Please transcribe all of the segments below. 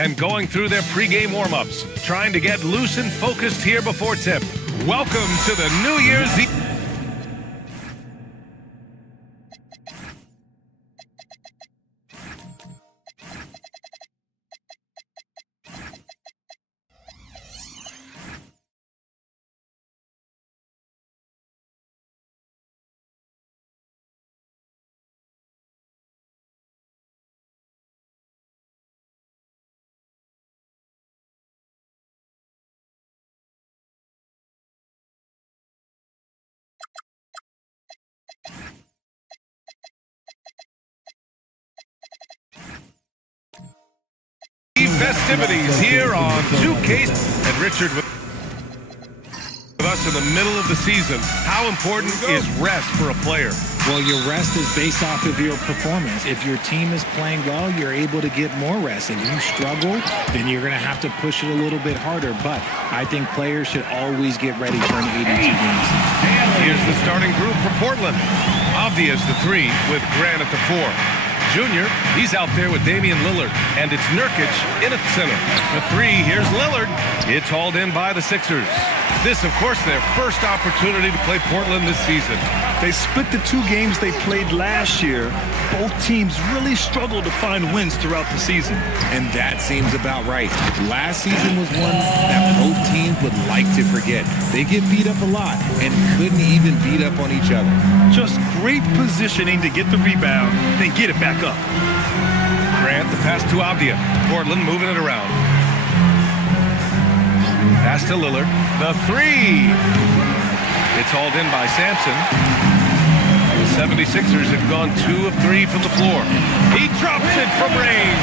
and going through their pregame warm-ups, trying to get loose and focused here before tip. Welcome to the New Year's Eve. Festivities here on 2K. And Richard with us in the middle of the season. How important is rest for a player? Well, your rest is based off of your performance. If your team is playing well, you're able to get more rest. If you struggle, then you're going to have to push it a little bit harder. But I think players should always get ready for an 82-game season. Here's the starting group for Portland. Avdia is the 3 with Grant at the 4. Junior, he's out there with Damian Lillard, and it's Nurkic in at center. The 3, here's Lillard. It's hauled in by the Sixers. This, of course, their first opportunity to play Portland this season. They split the 2 games they played last year. Both teams really struggled to find wins throughout the season. And that seems about right. Last season was one that both teams would like to forget. They get beat up a lot and couldn't even beat up on each other. Just great positioning to get the rebound, then get it back up. Grant, the pass to Avdia. Portland moving it around. Pass to Lillard. The 3. It's hauled in by Sampson. The 76ers have gone 2 of 3 from the floor. He drops it from range.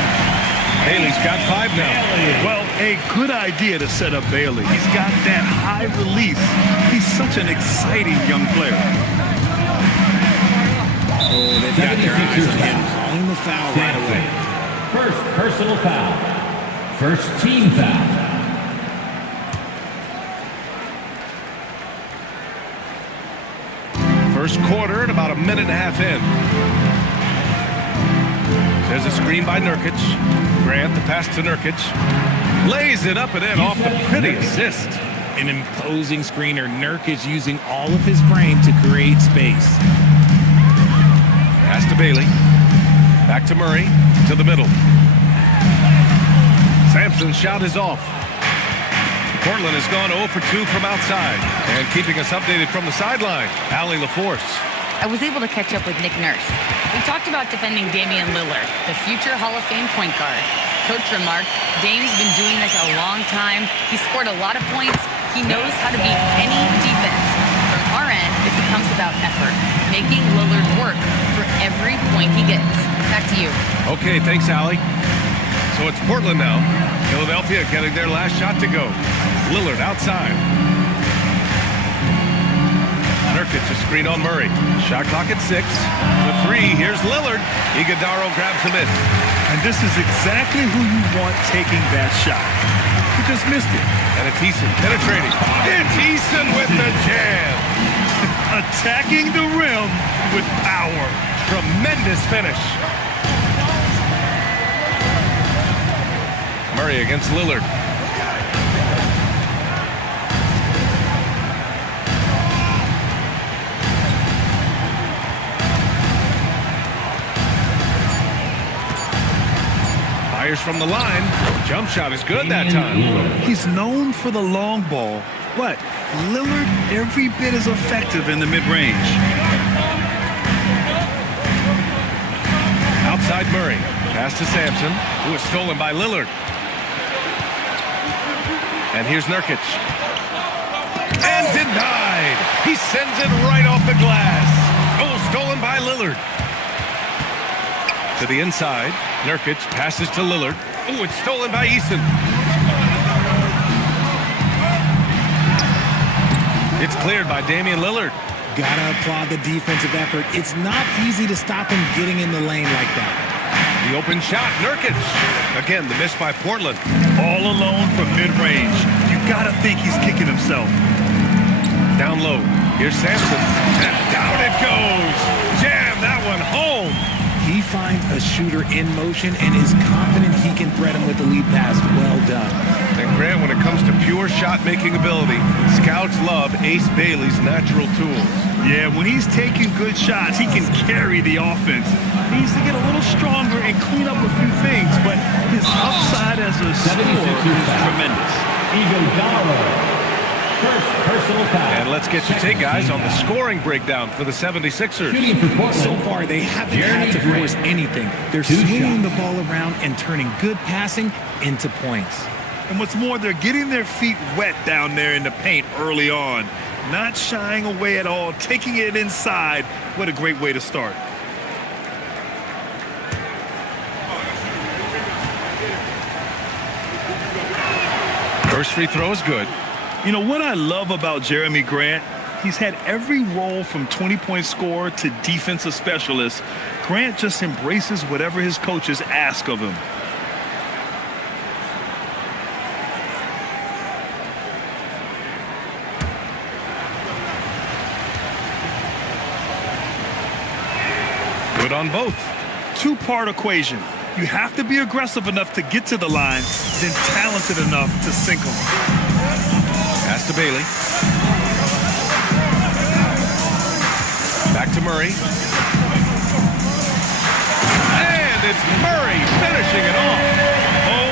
Bailey's got 5 now. Well, a good idea to set up Bailey. He's got that high release. He's such an exciting young player. Oh, they've got their eyes on him, calling the foul right away. First personal foul. First team foul. First quarter at about a minute and a half in. There's a screen by Nurkic. Grant, the pass to Nurkic. Lays it up and in off the pretty assist. An imposing screener. Nurkic using all of his frame to create space. Pass to Bailey. Back to Murray. To the middle. Sampson's shot is off. Portland has gone 0 for 2 from outside. And keeping us updated from the sideline, Allie LaForce. I was able to catch up with Nick Nurse. We talked about defending Damian Lillard, the future Hall of Fame point guard. Coach remarked, Dame's been doing this a long time. He scored a lot of points. He knows how to beat any defense. From our end, it becomes about effort, making Lillard work for every point he gets. Back to you. Okay, thanks, Allie. So it's Portland now. Philadelphia getting their last shot to go. Lillard outside. Nurkic a screen on Murray. Shot clock at 6. The 3, here's Lillard. Iguodala grabs the miss. And this is exactly who you want taking that shot. He just missed it. And it's Eason penetrating. It's Eason with the jam. Attacking the rim with power. Tremendous finish. Murray against Lillard. Fires from the line. Jump shot is good that time. He's known for the long ball, but Lillard every bit as effective in the mid-range. Outside Murray. Pass to Sampson, who is stolen by Lillard. And here's Nurkic. And denied. He sends it right off the glass. Oh, stolen by Lillard. To the inside. Nurkic passes to Lillard. Oh, it's stolen by Eason. It's cleared by Damian Lillard. Gotta applaud the defensive effort. It's not easy to stop him getting in the lane like that. The open shot, Nurkic. Again, the miss by Portland. All alone from mid-range. You gotta think he's kicking himself. Down low. Here's Sampson. And down it goes. Jam that one home. He finds a shooter in motion and is confident he can thread him with the lead pass, well done. And Grant, when it comes to pure shot-making ability, scouts love Ace Bailey's natural tools. Yeah, when he's taking good shots, he can carry the offense. He needs to get a little stronger and clean up a few things, but his upside as a scorer is tremendous. Iguodala. First personal foul. And let's get your take, guys, on the scoring breakdown for the 76ers. Shooting for Portland. So far, they haven't had to force anything. They're swinging the ball around and turning good passing into points. And what's more, they're getting their feet wet down there in the paint early on. Not shying away at all, taking it inside. What a great way to start. First free throw is good. You know what I love about Jeremy Grant? He's had every role from 20-point scorer to defensive specialist. Grant just embraces whatever his coaches ask of him. Good on both. Two-part equation. You have to be aggressive enough to get to the line, then talented enough to sink them. Pass to Bailey. Back to Murray. And it's Murray finishing it off. Oh,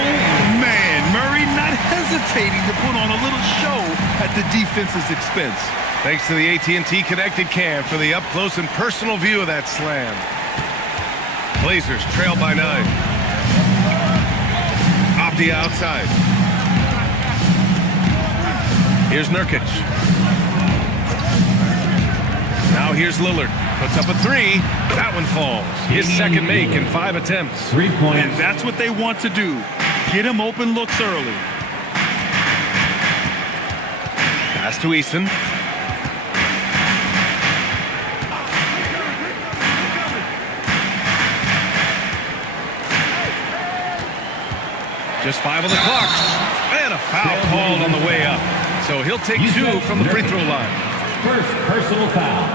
man. Murray not hesitating to put on a little show at the defense's expense. Thanks to the AT&T Connected Cam for the up-close and personal view of that slam. Blazers trail by 9. Avdia outside. Here's Nurkic. Now here's Lillard. Puts up a 3. That one falls. His second make in 5 attempts. 3 points. And that's what they want to do. Get him open looks early. Pass to Eason. Just 5 on the clock. And a foul called on the way up. So he'll take 2 from the free throw line. First personal foul.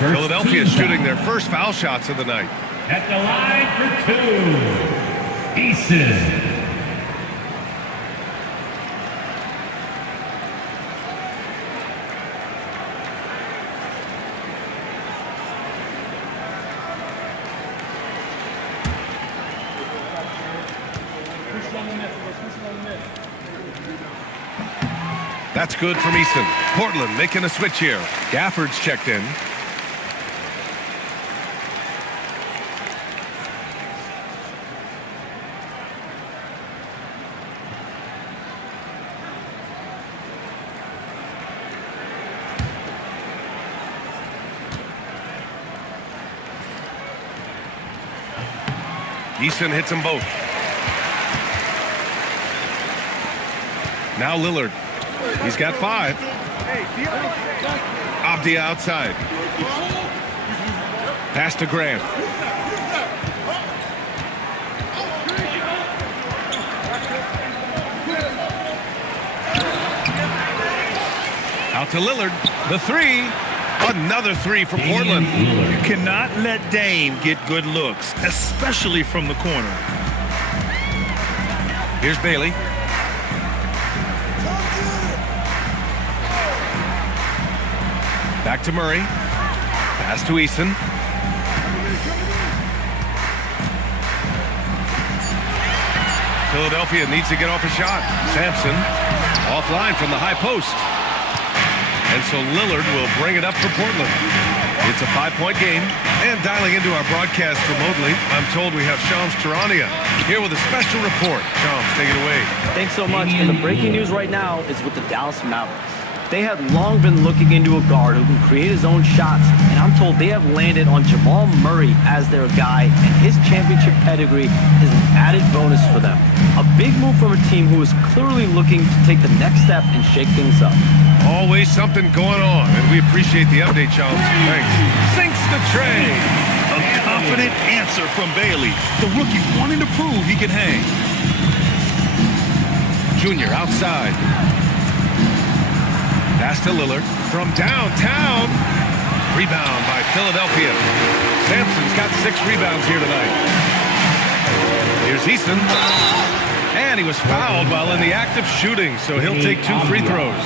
Philadelphia shooting their first foul shots of the night. At the line for 2. Eason. That's good from Eason. Portland making a switch here. Gafford's checked in. Eason hits them both. Now Lillard. He's got 5. Avdia outside. Pass to Grant. Out to Lillard. The 3. Another 3 for Portland. You cannot let Dame get good looks, especially from the corner. Here's Bailey. Back to Murray. Pass to Eason. Philadelphia needs to get off a shot. Sampson offline from the high post. And so Lillard will bring it up for Portland. It's a 5-point game. And dialing into our broadcast remotely, I'm told we have Shams Charania here with a special report. Shams, take it away. Thanks so much. And the breaking news right now is with the Dallas Mavericks. They have long been looking into a guard who can create his own shots, and I'm told they have landed on Jamal Murray as their guy, and his championship pedigree is an added bonus for them. A big move from a team who is clearly looking to take the next step and shake things up. Always something going on, and we appreciate the update, Shams. Thanks. Sinks the tray. A confident answer from Bailey, the rookie wanting to prove he can hang. Junior outside. Pass to Lillard from downtown. Rebound by Philadelphia. Sampson's got 6 rebounds here tonight. Here's Eason. And he was fouled while in the act of shooting, so he'll take 2 free throws.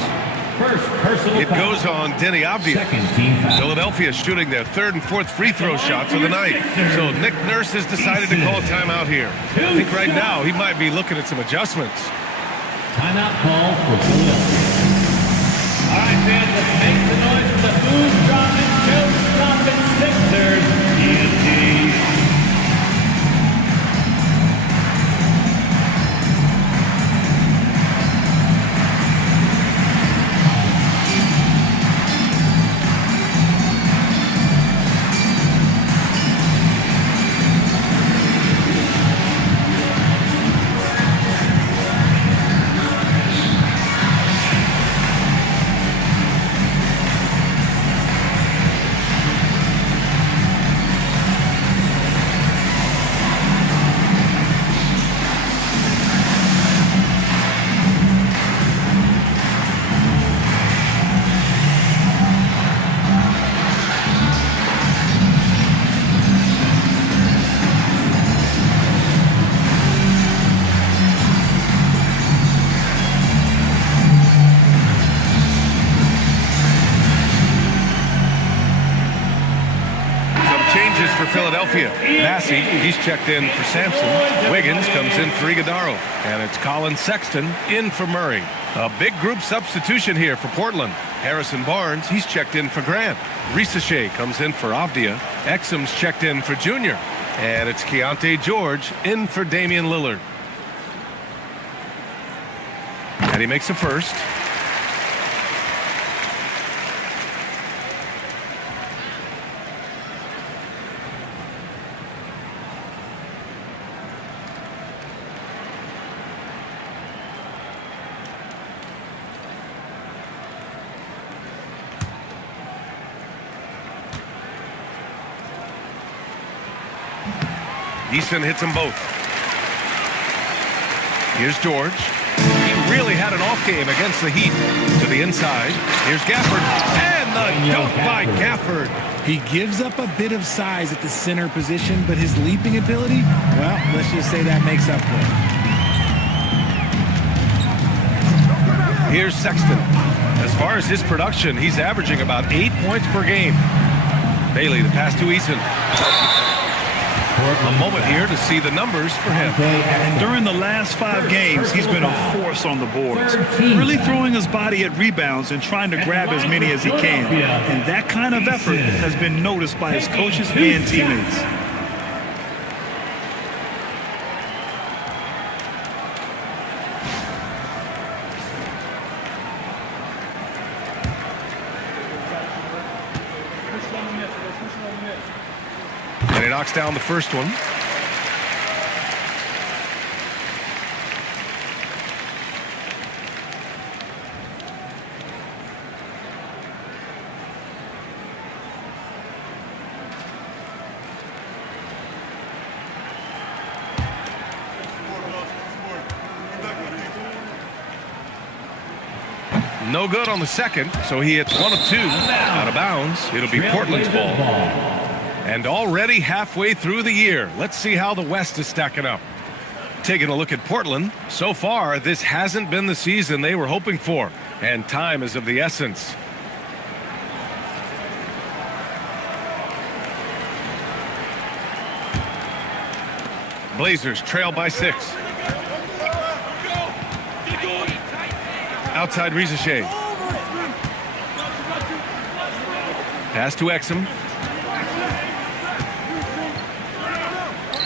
First personal It foul. goes on Denny Avdia. Second team foul. Philadelphia shooting their 3rd and 4th free throw shots of the night. So Nick Nurse has decided to call timeout here. I think right now he might be looking at some adjustments. Timeout call for Philadelphia. All right, fans, let's make some noise for the boom dropping, choke dropping Sixers. ENT. Changes for Philadelphia. Massey, he's checked in for Sampson. Wiggins comes in for Iguodaro. And it's Colin Sexton in for Murray. A big group substitution here for Portland. Harrison Barnes, he's checked in for Grant. Risache comes in for Avdia. Exum's checked in for Junior. And it's Keontae George in for Damian Lillard. And he makes a first. Eason hits them both. Here's George. He really had an off game against the Heat. To the inside. Here's Gafford. And the dunk by Gafford. He gives up a bit of size at the center position, but his leaping ability, well, let's just say that makes up for it. Here's Sexton. As far as his production, he's averaging about 8 points per game. Bailey, the pass to Eason. A moment here to see the numbers for him. And during the last 5 games, he's been a force on the boards, really throwing his body at rebounds and trying to grab as many as he can. And that kind of effort has been noticed by his coaches and teammates. And he knocks down the first one. No good on the second, so he hits 1 of 2 out of bounds. It'll be Portland's ball. And already halfway through the year, let's see how the West is stacking up. Taking a look at Portland, so far this hasn't been the season they were hoping for, and time is of the essence. Blazers trail by 6. Outside Risache. Pass to Exum.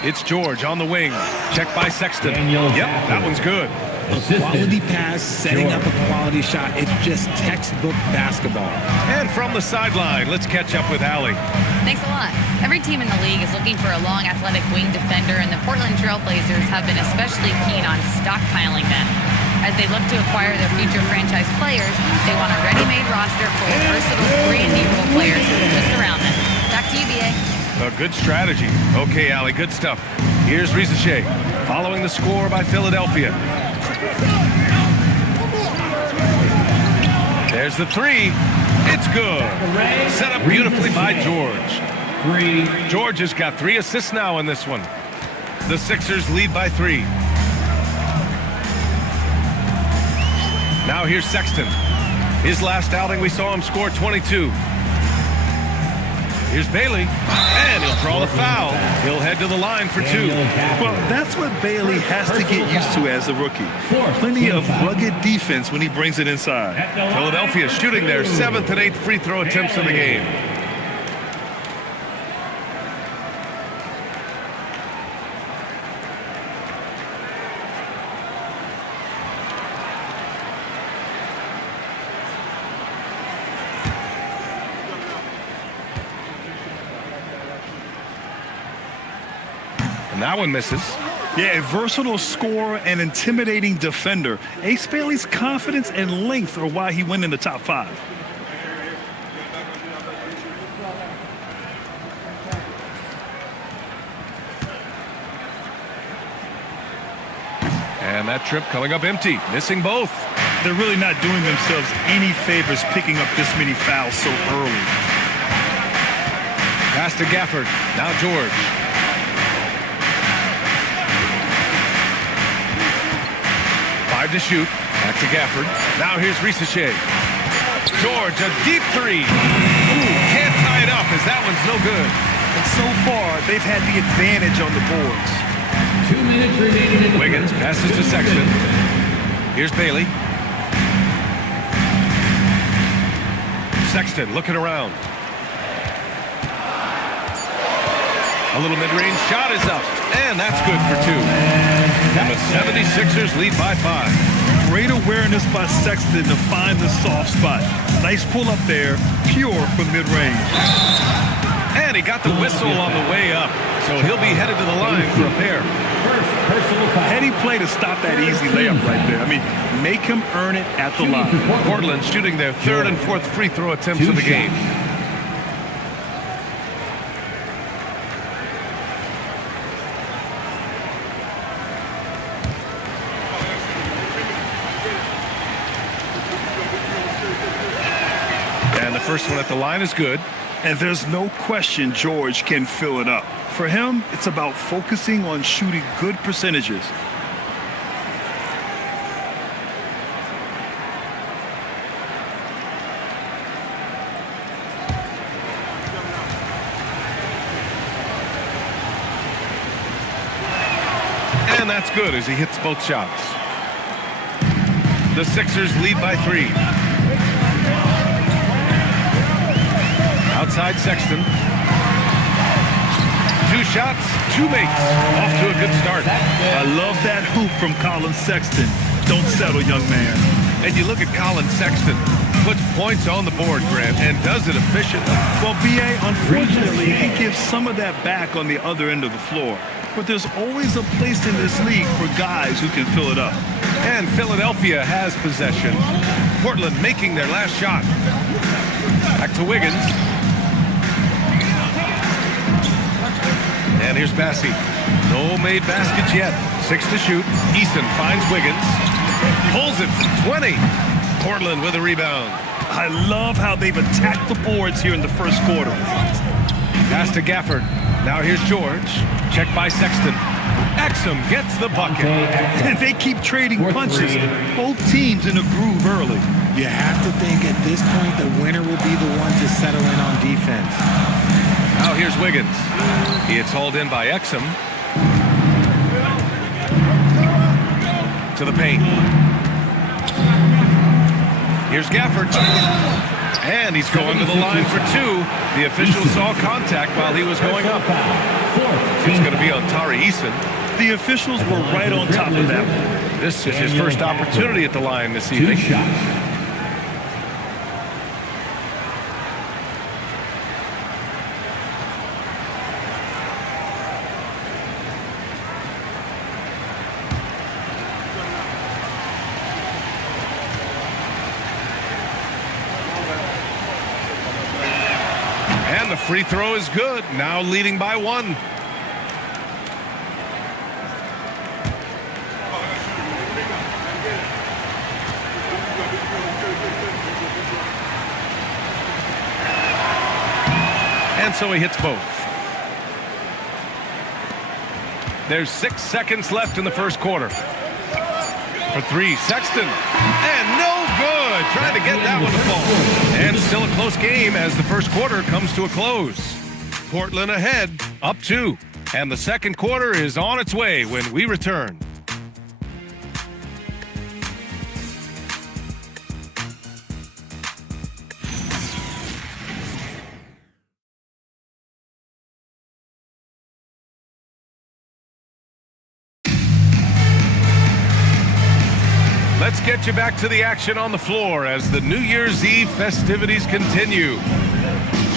It's George on the wing. Checked by Sexton. Yep, that one's good. A quality pass, setting up a quality shot. It's just textbook basketball. And from the sideline, let's catch up with Allie. Thanks a lot. Every team in the league is looking for a long, athletic wing defender, and the Portland Trailblazers have been especially keen on stockpiling them. As they look to acquire their future franchise players, they want a ready-made roster full of versatile 3-and-D role players to surround them. Back to you, B.A. A good strategy. Okay, Allie, good stuff. Here's Risache, following the score by Philadelphia. There's the 3, It's good. Set up beautifully by George. 3. George has got 3 assists now in this one. The Sixers lead by 3. Now here's Sexton. His last outing, we saw him score 22. Here's Bailey, and he'll draw the foul. He'll head to the line for 2. Well, that's what Bailey has to get used to as a rookie. Plenty of rugged defense when he brings it inside. Philadelphia shooting their 7th and 8th free throw attempts of the game. That one misses. Yeah, a versatile scorer and intimidating defender. Ace Bailey's confidence and length are why he went in the top 5. And that trip coming up empty, missing both. They're really not doing themselves any favors picking up this many fouls so early. Pass to Gafford. Now George. To shoot. Back to Gafford. Now here's Risache. George, a deep 3. Ooh, can't tie it up as that one's no good. And so far, they've had the advantage on the boards. 2 minutes remaining in the Wiggins passes to Sexton. Here's Bailey. Sexton looking around. A little mid-range shot is up, and that's good for 2. And the 76ers lead by 5. Great awareness by Sexton to find the soft spot. Nice pull up there, pure from mid-range. And he got the whistle on the way up, so he'll be headed to the line for a pair. Heady play to stop that easy layup right there. I mean, make him earn it at the line. Portland shooting their 3rd and 4th free throw attempts of the game. First one at the line is good. And there's no question George can fill it up. For him, it's about focusing on shooting good percentages. And that's good as he hits both shots. The Sixers lead by 3. Outside Sexton. 2 shots, 2 makes. Off to a good start. I love that hoop from Colin Sexton. Don't settle, young man. And you look at Colin Sexton. Puts points on the board, Grant, and does it efficiently. Well, B.A., unfortunately, he gives some of that back on the other end of the floor. But there's always a place in this league for guys who can fill it up. And Philadelphia has possession. Portland making their last shot. Back to Wiggins. And here's Bassey. No made baskets yet. 6 to shoot. Eason finds Wiggins. Pulls it from 20. Portland with a rebound. I love how they've attacked the boards here in the first quarter. Pass to Gafford. Now here's George. Check by Sexton. Exum gets the bucket. And they keep trading punches. Both teams in a groove early. You have to think at this point the winner will be the one to settle in on defense. Now here's Wiggins. It's hauled in by Exum. To the paint. Here's Gafford. And he's going to the line for 2. The official saw contact while he was going up. It's going to be on Tari Eason. The officials were right on top of that one. This is his first opportunity at the line this evening. 2 shots. And the free throw is good. Now leading by 1. And so he hits both. There's 6 seconds left in the first quarter. For 3, Sexton. And no good. Trying to get that one to fall. And still a close game as the first quarter comes to a close. Portland ahead, up 2. And the second quarter is on its way when we return. Let's get you back to the action on the floor as the New Year's Eve festivities continue.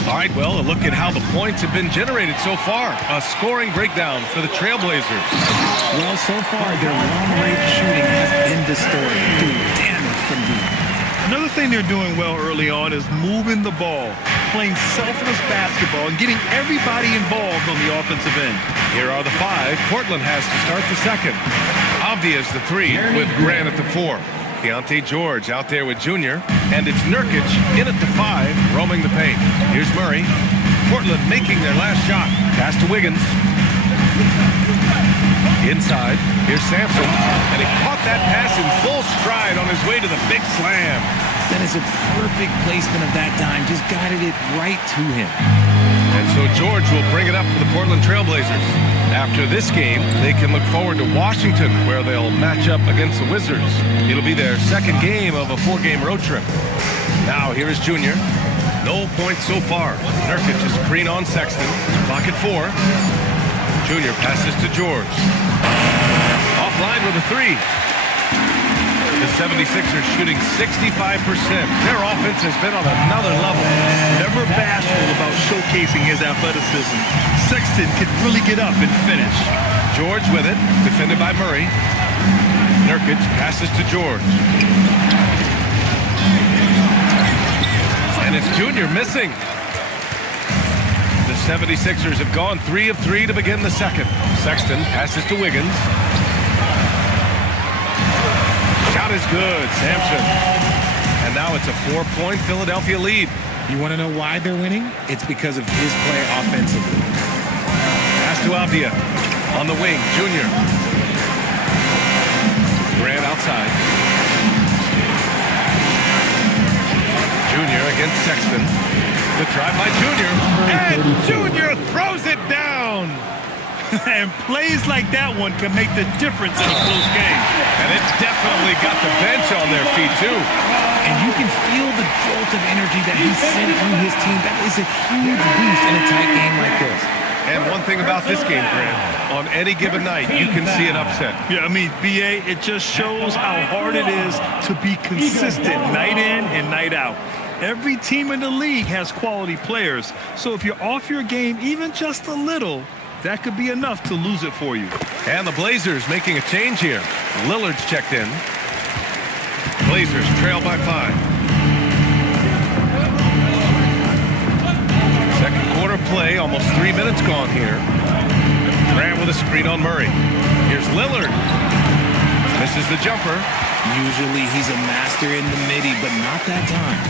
All right, well, a look at how the points have been generated so far. A scoring breakdown for the Trailblazers. Well, so far, their long-range shooting has been the story. Doing damage from deep. Another thing they're doing well early on is moving the ball, playing selfless basketball, and getting everybody involved on the offensive end. Here are the 5 Portland has to start the second. Avdia's the 3 with Grant at the 4. Keontae George out there with Junior. And it's Nurkic in at the 5, roaming the paint. Here's Murray. Portland making their last shot. Pass to Wiggins. Inside, here's Sampson. And he caught that pass in full stride on his way to the big slam. That is a perfect placement of that dime. Just guided it right to him. And so George will bring it up for the Portland Trailblazers. After this game, they can look forward to Washington, where they'll match up against the Wizards. It'll be their second game of a 4-game road trip. Now here is Junior. No points so far. Nurkic is screen on Sexton. Clock at 4. Junior passes to George. Offline with a 3. The 76ers shooting 65%. Their offense has been on another level. Never bashful about showcasing his athleticism. Sexton can really get up and finish. George with it, defended by Murray. Nurkic passes to George. And it's Junior missing. The 76ers have gone 3 of 3 to begin the second. Sexton passes to Wiggins. Shot is good, Sampson. And now it's a 4-point Philadelphia lead. You want to know why they're winning? It's because of his play offensively. Pass to Avdia. On the wing, Junior. Grant outside. Junior against Sexton. The drive by Junior. And Junior throws it down. And plays like that one can make the difference in a close game. And it definitely got the bench on their feet, too. And you can feel the jolt of energy that he sent through his team. That is a huge boost in a tight game like this. And one thing about this game, Grant, on any given night, you can see an upset. Yeah, I mean, BA, it just shows how hard it is to be consistent night in and night out. Every team in the league has quality players. So if you're off your game even just a little, that could be enough to lose it for you. And the Blazers making a change here. Lillard's checked in. Blazers trail by 5. Second quarter play, almost 3 minutes gone here. Grant with a screen on Murray. Here's Lillard. Misses the jumper. Usually he's a master in the midi, but not that time.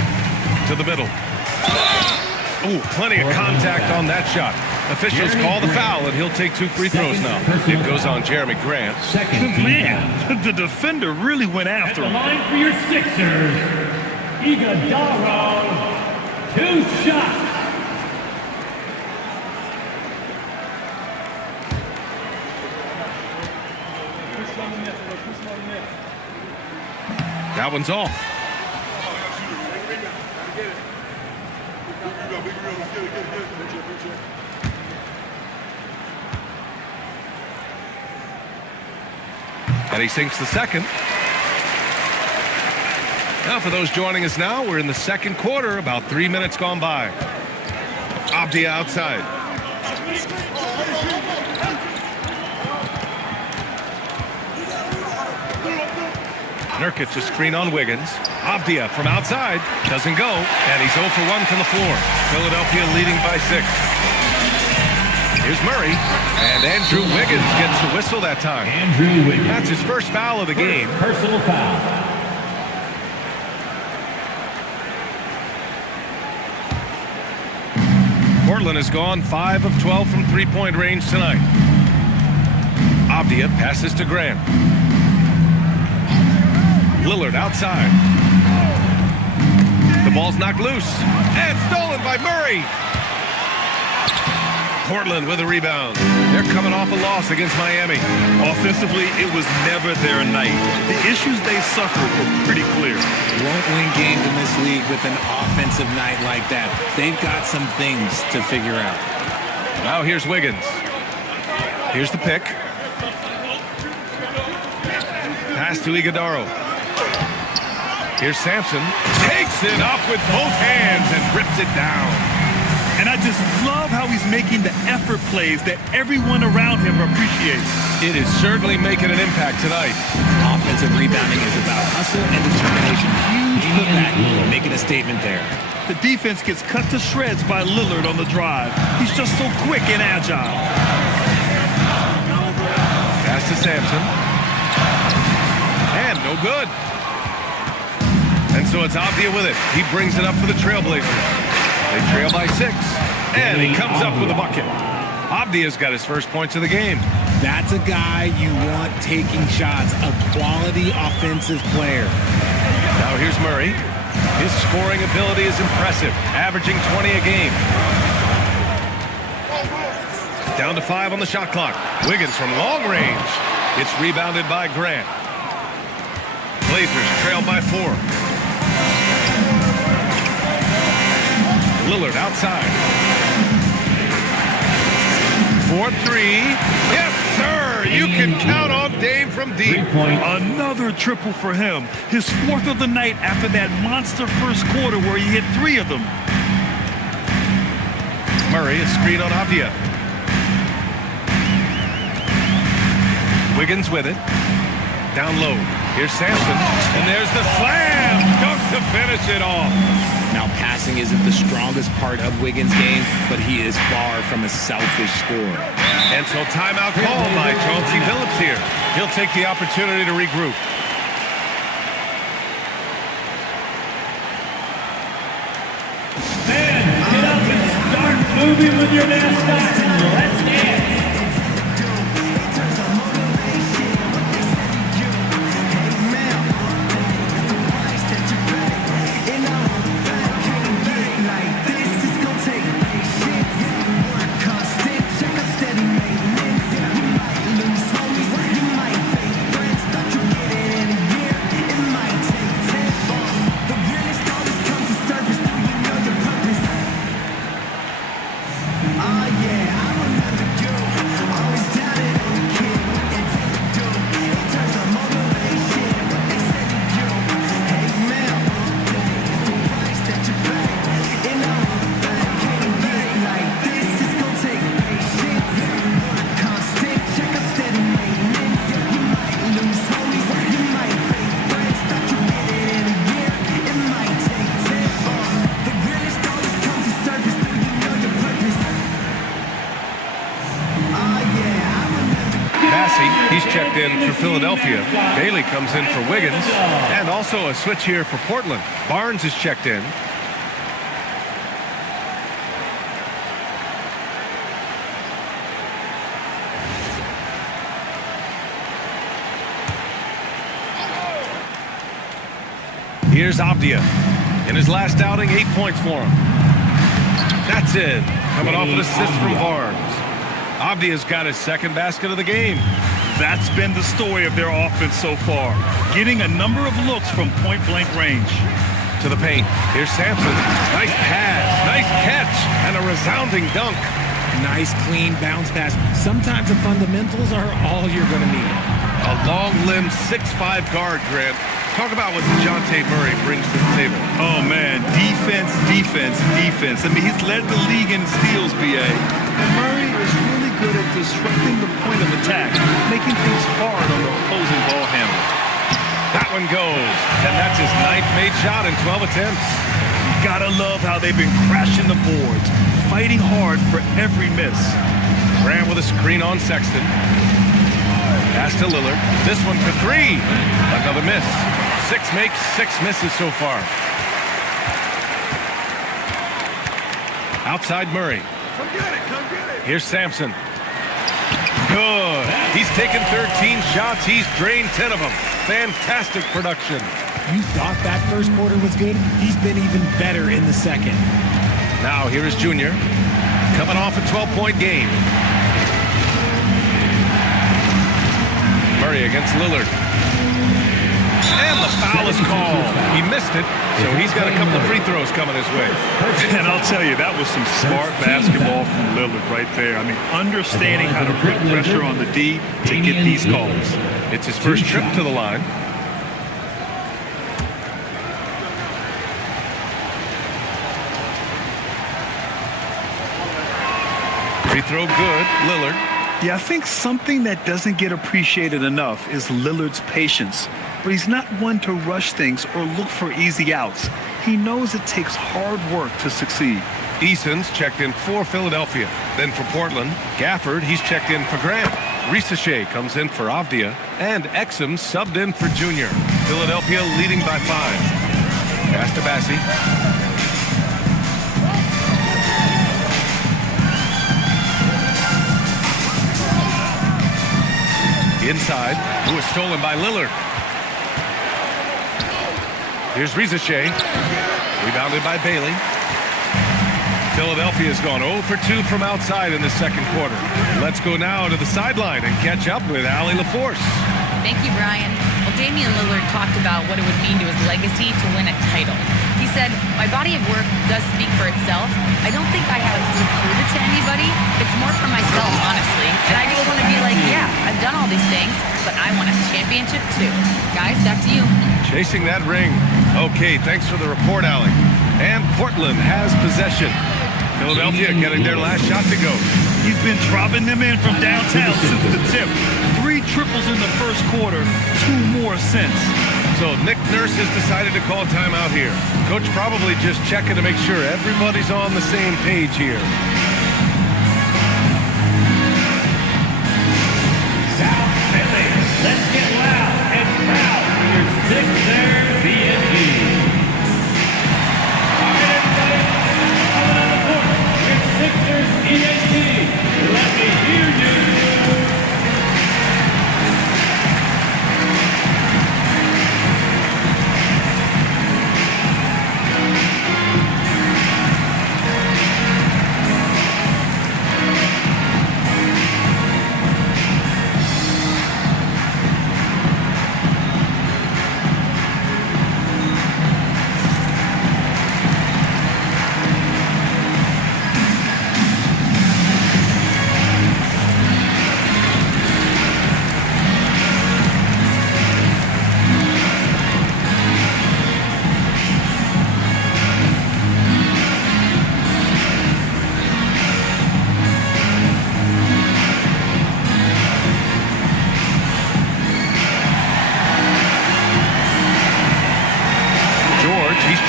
To the middle. Oh, plenty of contact on that shot. Officials call the foul, and he'll take 2 free throws now. It goes on Jeremy Grant. Man, the defender really went after him. The line for your Sixers, Iguodala, 2 shots. That one's off. And he sinks the second. Now, for those joining us now, we're in the second quarter, about 3 minutes gone by. Avdia outside. Nurkic a screen on Wiggins. Avdia from outside. Doesn't go. And he's 0 for 1 from the floor. Philadelphia leading by 6. Here's Murray. And Andrew Wiggins gets the whistle that time. Andrew Wiggins. That's his first foul of the game. Personal foul. Portland has gone 5 of 12 from three-point range tonight. Avdia passes to Grant. Lillard outside. The ball's knocked loose and stolen by Murray. Portland with a rebound. They're coming off a loss against Miami. Offensively, it was never their night. The issues they suffered were pretty clear. Won't win games in this league with an offensive night like that. They've got some things to figure out. Now here's Wiggins. Here's the pick. Pass to Iguodaro. Here's Sampson. Takes it up with both hands and rips it down. And I just love how he's making the effort plays that everyone around him appreciates. It is certainly making an impact tonight. Offensive rebounding is about hustle and determination. Huge putback, making a statement there. The defense gets cut to shreds by Lillard on the drive. He's just so quick and agile. Pass to Sampson. And no good. And so it's Avdia with it. He brings it up for the Trailblazers. They trail by 6, and he comes up with a bucket. Avdia's got his first points of the game. That's a guy you want taking shots, a quality offensive player. Now here's Murray. His scoring ability is impressive, averaging 20 a game. Down to 5 on the shot clock. Wiggins from long range. It's rebounded by Grant. Blazers trail by 4. Lillard outside. 4-3. Yes, sir! You can count on Dame from deep. Another triple for him. His 4th of the night after that monster first quarter where he hit 3 of them. Murray, a screen on Avdia. Wiggins with it. Down low. Here's Sampson. And there's the slam. Dunk to finish it off. Now, passing isn't the strongest part of Wiggins' game, but he is far from a selfish scorer. And so timeout called by Chauncey Billups here. He'll take the opportunity to regroup. Fans, get up and start moving with your mascot. Let's dance. He's checked in for Philadelphia. Bailey comes in for Wiggins. And also a switch here for Portland. Barnes is checked in. Here's Avdia. In his last outing, 8 points for him. That's it. Coming off an assist from Barnes. Avdia's got his second basket of the game. That's been the story of their offense so far, getting a number of looks from point-blank range. To the paint. Here's Sampson. Nice pass, nice catch, and a resounding dunk. Nice, clean bounce pass. Sometimes the fundamentals are all you're going to need. A long-limbed 6'5" guard, Grant. Talk about what DeJounte Murray brings to the table. Oh, man, defense, defense, defense. I mean, he's led the league in steals, B.A. And Murray is really good at disrupting the point of attack, making things hard on the opposing ball handler. That one goes, and that's his 9th made shot in 12 attempts. Gotta love how they've been crashing the boards, fighting hard for every miss. Grant with a screen on Sexton. Pass to Lillard. This one for 3. Another miss. 6 makes, 6 misses so far. Outside Murray. Here's Sampson. Good. He's taken 13 shots. He's drained 10 of them. Fantastic production. You thought that first quarter was good? He's been even better in the second. Now here is Junior. Coming off a 12-point game. Murray against Lillard. And the foul is called. He missed it, so he's got a couple of free throws coming his way. And I'll tell you, that was some smart basketball from Lillard right there. I mean, understanding how to put pressure on the D to get these calls. It's his first trip to the line. Free throw good, Lillard. Yeah, I think something that doesn't get appreciated enough is Lillard's patience. But he's not one to rush things or look for easy outs. He knows it takes hard work to succeed. Eason's checked in for Philadelphia. Then for Portland, Gafford, he's checked in for Grant. Risache comes in for Avdia. And Exum subbed in for Junior. Philadelphia leading by 5. Pass to Bassi. Inside, who is stolen by Lillard. Here's Risache. Rebounded by Bailey. Philadelphia's gone 0 for 2 from outside in the second quarter. Let's go now to the sideline and catch up with Allie LaForce. Thank you, Brian. Well, Damian Lillard talked about what it would mean to his legacy to win a title. He said, "My body of work does speak for itself. I don't think I have to prove it to anybody. It's more for myself, honestly. And I just want to be like, yeah, I've done all these things, but I want a championship too." Guys, back to you. Chasing that ring. Okay, thanks for the report, Allie. And Portland has possession. Philadelphia getting their last shot to go. He's been dropping them in from downtown since the tip. 3 triples in the first quarter, 2 more since. So Nick Nurse has decided to call timeout here. Coach probably just checking to make sure everybody's on the same page here. South Philly, let's get loud and proud for your Sixers TNT. All right, everybody, coming on the court, your Sixers TNT. Let me hear you.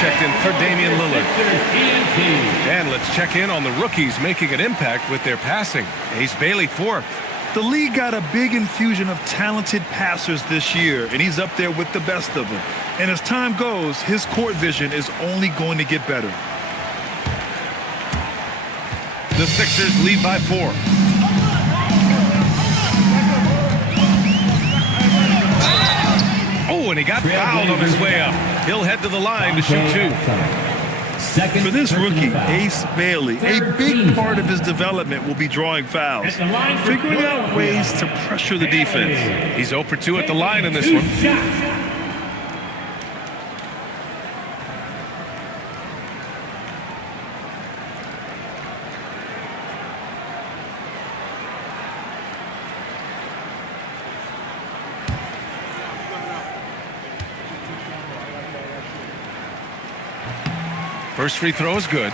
Checked in for Damian Lillard. And let's check in on the rookies making an impact with their passing. Ace Bailey 4th. The league got a big infusion of talented passers this year, and he's up there with the best of them. And as time goes, his court vision is only going to get better. The Sixers lead by 4. Oh, and he got fouled on his way up. He'll head to the line to shoot 2. For this rookie, Ace Bailey, a big part of his development will be drawing fouls, figuring out ways to pressure the defense. He's 0 for 2 at the line in this one. First free throw is good.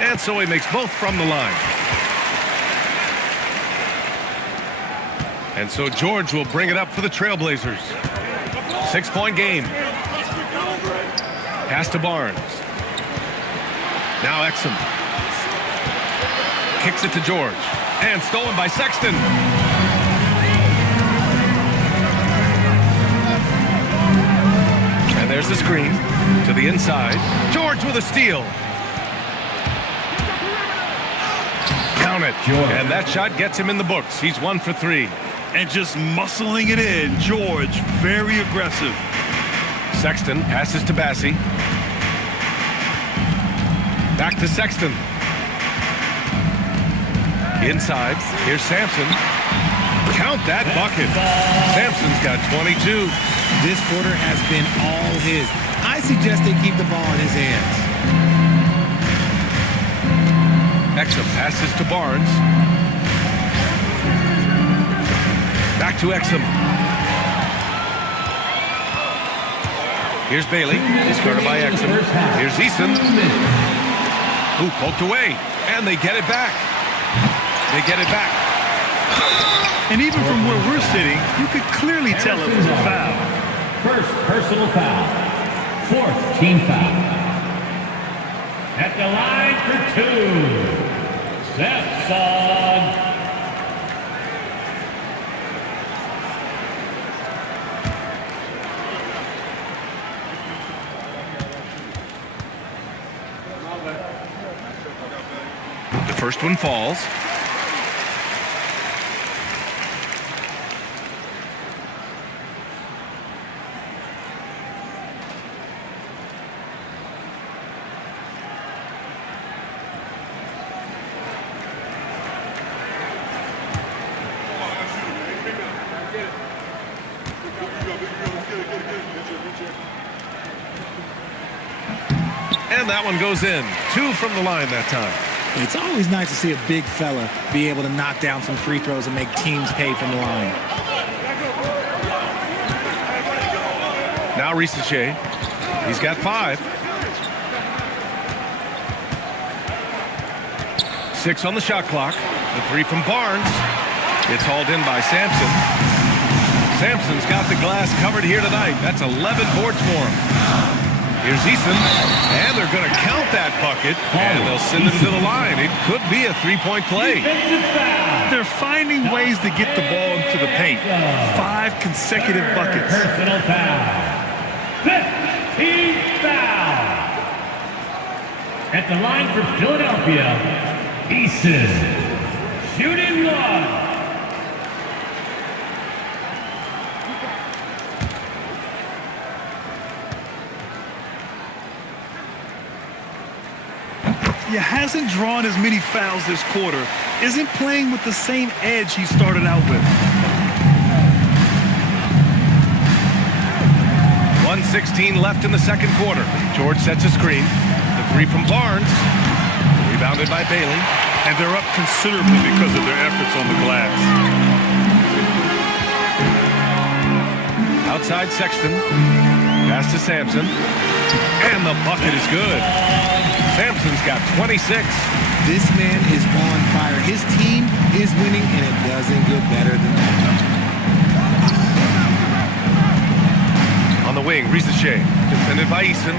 And so he makes both from the line. And so George will bring it up for the Trailblazers. 6-point game. Pass to Barnes. Now Exum. Kicks it to George. And stolen by Sexton. And there's the screen to the inside. George with a steal. Count it. And that shot gets him in the books. He's 1 for 3. And just muscling it in. George, very aggressive. Sexton passes to Bassie. Back to Sexton. Inside. Here's Sampson. Count that bucket. Sampson's got 22. This quarter has been all his. I suggest they keep the ball in his hands. Exum passes to Barnes. Back to Exum. Here's Bailey. Discarded by Exum. Here's Eason. Who poked away. And they get it back. They get it back. And even from where we're sitting, you could clearly tell it was a foul. First personal foul. Fourth team foul. At the line for 2. Sampson. The first one falls. And that one goes in. 2 from the line that time. It's always nice to see a big fella be able to knock down some free throws and make teams pay from the line. Now Risache. He's got 5. 6 on the shot clock. The 3 from Barnes. It's hauled in by Sampson. Sampson's got the glass covered here tonight. That's 11 boards for him. Here's Eason, and they're going to count that bucket, and they'll send him to the line. It could be a 3-point play. They're finding ways to get the ball into the paint. 5 consecutive buckets. Personal foul. 5th team foul. At the line for Philadelphia, Eason. Shooting 1. He hasn't drawn as many fouls this quarter. Isn't playing with the same edge he started out with. 1:16 left in the second quarter. George sets a screen. The 3 from Barnes. Rebounded by Bailey. And they're up considerably because of their efforts on the glass. Outside Sexton. Pass to Sampson. And the bucket is good. Sampson's got 26. This man is on fire. His team is winning, and it doesn't get better than that. On the wing, Risache. Defended by Eason.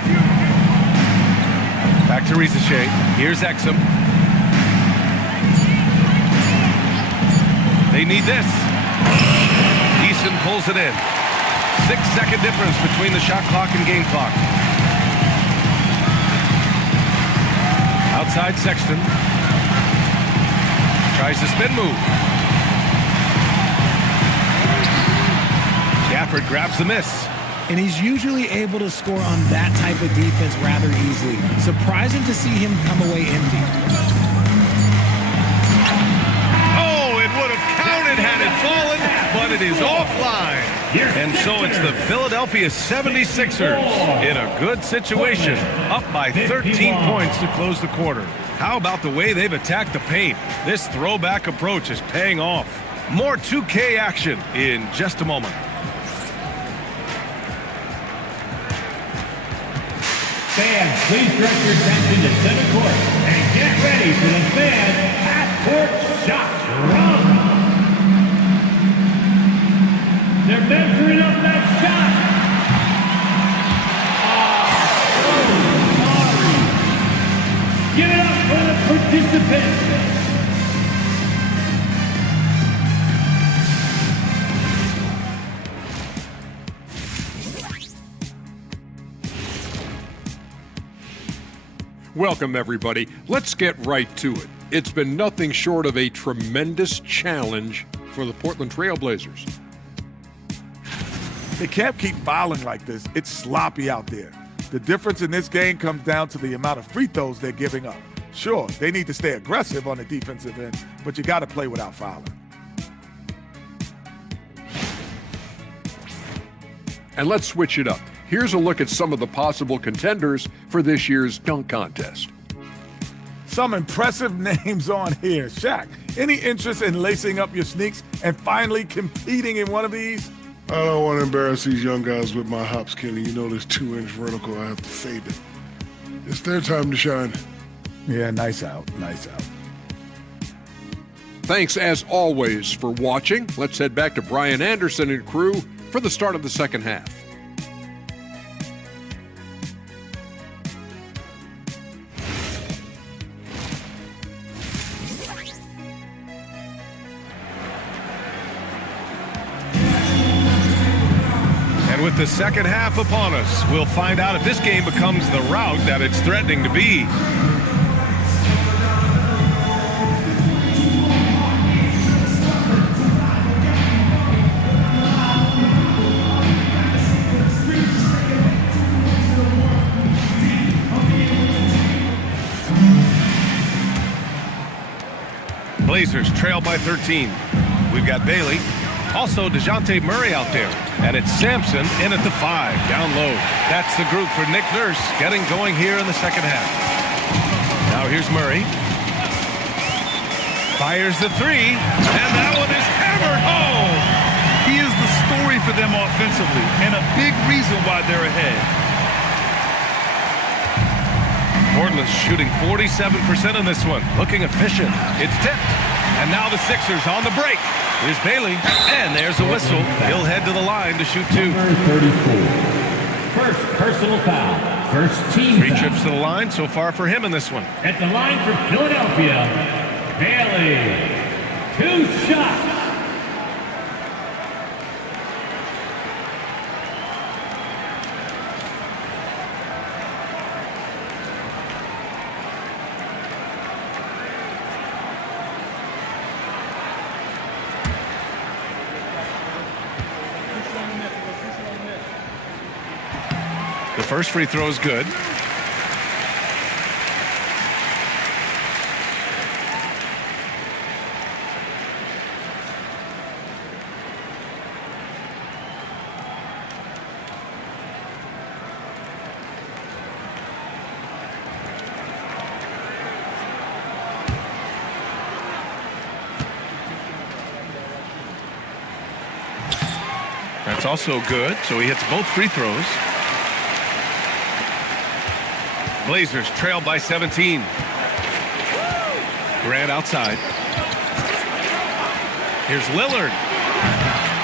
Back to Risache. Here's Exum. They need this. Eason pulls it in. 6-second difference between the shot clock and game clock. Outside Sexton. Tries the spin move. Gafford grabs the miss. And he's usually able to score on that type of defense rather easily. Surprising to see him come away empty. Oh, it would have counted had it fallen, but it is offline. And so it's the Philadelphia 76ers in a good situation, up by 13 points to close the quarter. How about the way they've attacked the paint? This throwback approach is paying off. More 2K action in just a moment. Fans, please direct your attention to center court and get ready for the fan half-court shot run. They're measuring up that shot. participant. Welcome, everybody. Let's get right to it. It's been nothing short of a tremendous challenge for the Portland Trailblazers. They can't keep fouling like this. It's sloppy out there. The difference in this game comes down to the amount of free throws they're giving up. Sure, they need to stay aggressive on the defensive end, but you got to play without fouling. And let's switch it up. Here's a look at some of the possible contenders for this year's dunk contest. Some impressive names on here. Shaq, any interest in lacing up your sneaks and finally competing in one of these? I don't want to embarrass these young guys with my hop skinny. You know this 2-inch vertical, I have to save it. It's their time to shine. Yeah, nice out, nice out. Thanks, as always, for watching. Let's head back to Brian Anderson and crew for the start of the second half. And with the second half upon us, we'll find out if this game becomes the rout that it's threatening to be. Blazers trail by 13. We've got Bailey. Also, DeJounte Murray out there. And it's Sampson in at the 5, down low. That's the group for Nick Nurse getting going here in the second half. Now here's Murray. Fires the 3, and that one is hammered home. He is the story for them offensively, and a big reason why they're ahead. Portland's shooting 47% in this one. Looking efficient. It's tipped. And now the Sixers on the break. Here's Bailey, and there's a whistle. He'll head to the line to shoot 2. Number 34. First personal foul. First team 3 foul. trips to the line so far for him in this one. At the line for Philadelphia, Bailey. 2 shots. The first free throw is good. That's also good, so he hits both free throws. Blazers trail by 17. Grant outside. Here's Lillard.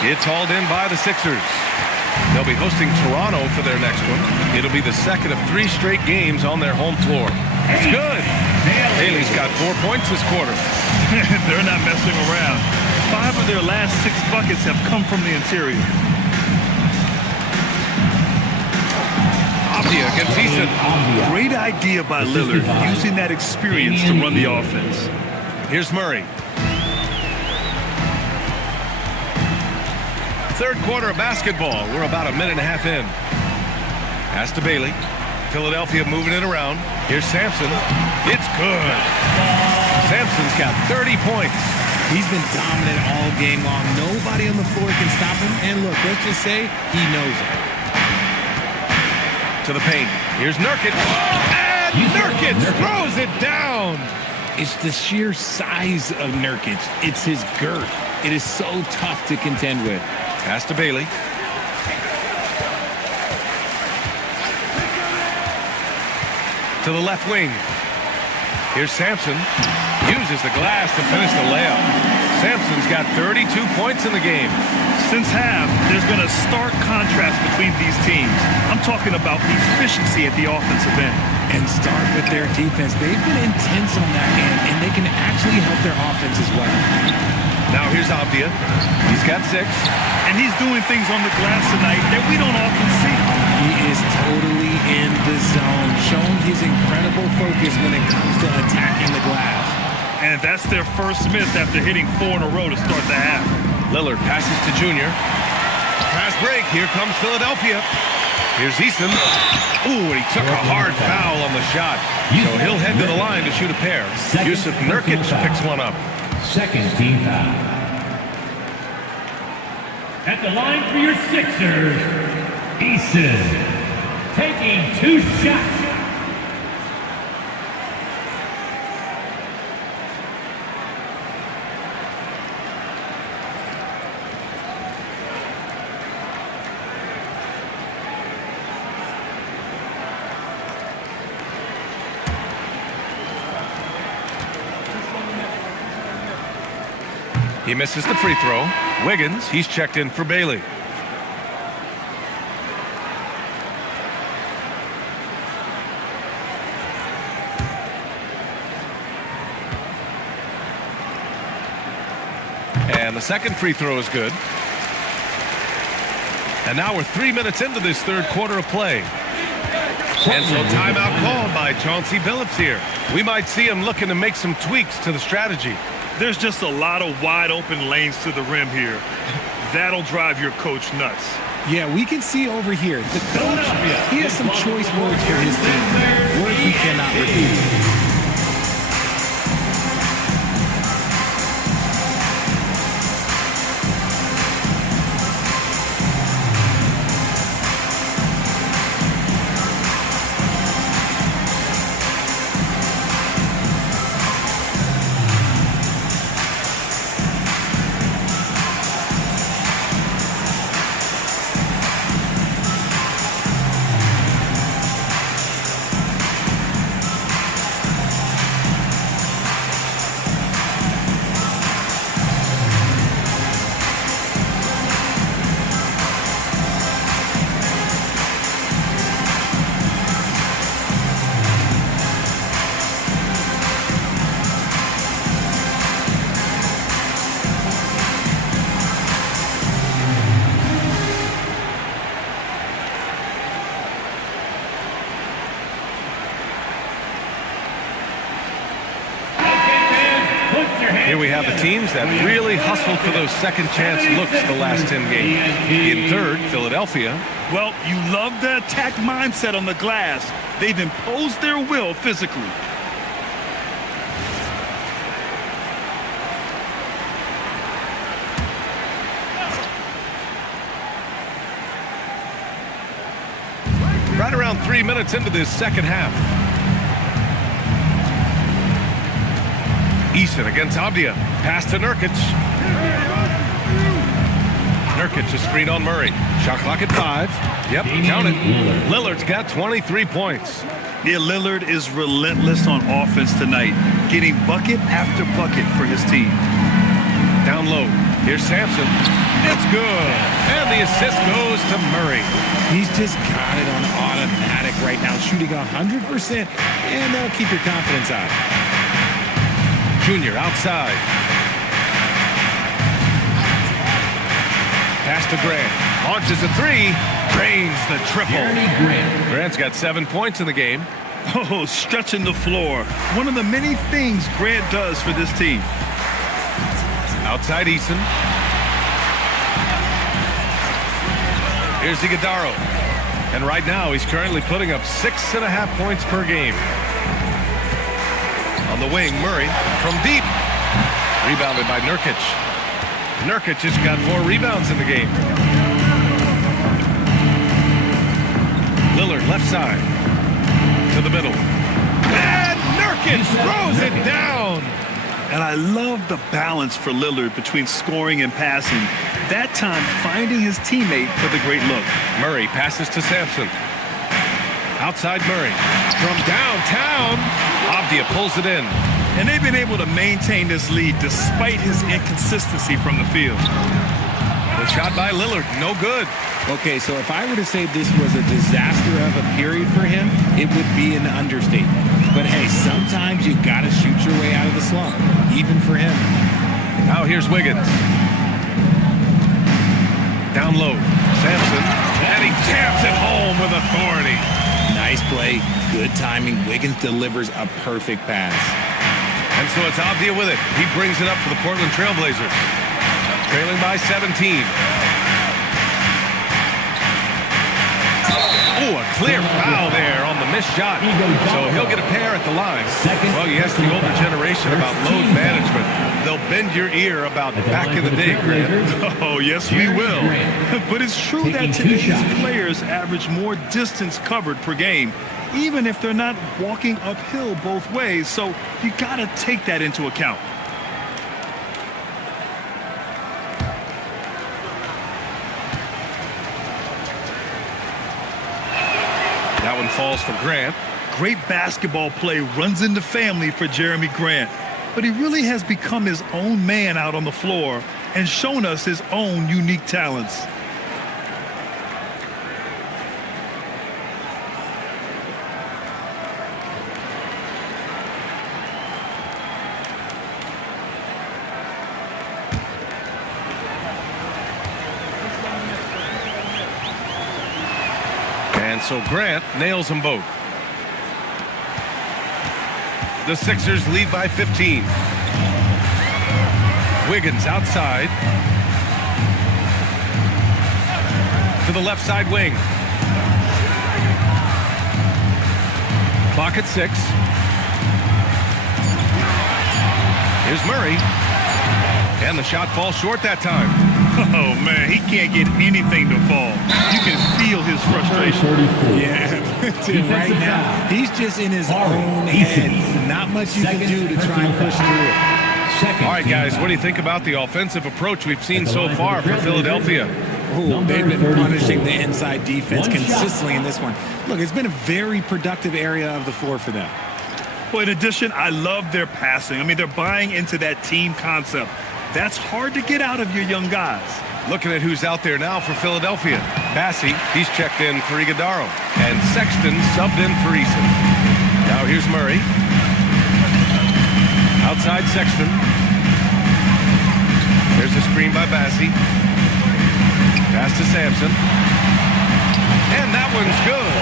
It's hauled in by the Sixers. They'll be hosting Toronto for their next one. It'll be the second of 3 straight games on their home floor. It's good. Bailey's got 4 points this quarter. They're not messing around. 5 of their last 6 buckets have come from the interior. Against Easton. Great idea by Lillard, using that experience to run the offense. Here's Murray. Third quarter of basketball. We're about a minute and a half in. Pass to Bailey. Philadelphia moving it around. Here's Sampson. It's good. Sampson's got 30 points. He's been dominant all game long. Nobody on the floor can stop him. And look, let's just say he knows it. To the paint. Here's Nurkic. And Nurkic throws it down. It's the sheer size of Nurkic. It's his girth. It is so tough to contend with. Pass to Bailey. To the left wing. Here's Sampson. Uses the glass to finish the layup. Sampson's got 32 points in the game. Since half, there's been a stark contrast between these teams. I'm talking about efficiency at the offensive end. and start with their defense. They've been intense on that end, and they can actually help their offense as well. Now here's Avdia. He's got 6. And he's doing things on the glass tonight that we don't often see. He is totally in the zone, showing his incredible focus when it comes to attacking the glass. And that's their first miss after hitting 4 in a row to start the half. Lillard passes to Junior. Fast break. Here comes Philadelphia. Here's Eason. Ooh, and he took a hard foul on the shot. So he'll head to the line to shoot a pair. Yusuf Nurkic picks one up. Second team foul. At the line for your Sixers, Eason taking 2 shots. He misses the free throw. Wiggins, he's checked in for Bailey. And the second free throw is good. And now we're 3 minutes into this third quarter of play. And so timeout called by Chauncey Billups here. We might see him looking to make some tweaks to the strategy. There's just a lot of wide open lanes to the rim here. That'll drive your coach nuts. Yeah, we can see over here. The coach, he has some choice words for his team. Words we cannot repeat. Here we have the teams that really hustled for those second chance looks the last 10 games. In third, Philadelphia. Well, you love the attack mindset on the glass. They've imposed their will physically. Right around 3 minutes into this second half. Eason against Avdia. Pass to Nurkic. Nurkic, a screen on Murray. Shot clock at 5. Yep, count it. Lillard's got 23 points. Yeah, Lillard is relentless on offense tonight, getting bucket after bucket for his team. Down low. Here's Sampson. It's good. And the assist goes to Murray. He's just got it on automatic right now, shooting 100%, and that'll keep your confidence out. Junior outside. Pass to Grant. Launches a 3. Drains the triple. Grant's got 7 points in the game. Oh, stretching the floor. One of the many things Grant does for this team. Outside Eason. Here's Iguodala. And right now, he's currently putting up 6.5 points per game. On the wing, Murray from deep. Rebounded by Nurkic. Nurkic has got 4 rebounds in the game. Lillard left side. To the middle. And Nurkic throws it down. And I love the balance for Lillard between scoring and passing. That time finding his teammate for the great look. Murray passes to Sampson. Outside Murray. From downtown, Avdia pulls it in. And they've been able to maintain this lead despite his inconsistency from the field. The Shot by Lillard, no good. Okay, so if I were to say this was a disaster of a period for him, it would be an understatement. But hey, sometimes you got to shoot your way out of the slump, even for him. Now here's Wiggins. Down low, Sampson, and he jams it home with authority. Nice play, good timing. Wiggins delivers a perfect pass. And so it's Avdia with it. He brings it up for the Portland Trailblazers. Trailing by 17. Oh, a clear foul there on the missed shot. So he'll get a pair at the line. Well, you ask the older generation about load management. They'll bend your ear about back in the day, Grant. Oh, yes, we will. But it's true that today's players average more distance covered per game, even if they're not walking uphill both ways. So you got to take that into account. That one falls for Grant. Great basketball play runs into family for Jeremy Grant. But he really has become his own man out on the floor and shown us his own unique talents. And so Grant nails them both. The Sixers lead by 15. Wiggins outside. To the left side wing. Clock at 6. Here's Murray. And the shot falls short that time. Oh, man, he can't get anything to fall. You can feel his frustration. Yeah, right now, he's just in his own head. Not much you can do to try and push through it. All right, guys, what do you think about the offensive approach we've seen so far for Philadelphia? Ooh, they've been punishing the inside defense consistently in this one. Look, it's been a very productive area of the floor for them. Well, in addition, I love their passing. I mean, they're buying into that team concept. That's hard to get out of your young guys. Looking at who's out there now for Philadelphia. Bassey, he's checked in for Iguodaro. And Sexton subbed in for Eason. Now here's Murray. Outside Sexton. There's a screen by Bassey. Pass to Sampson. And that one's good.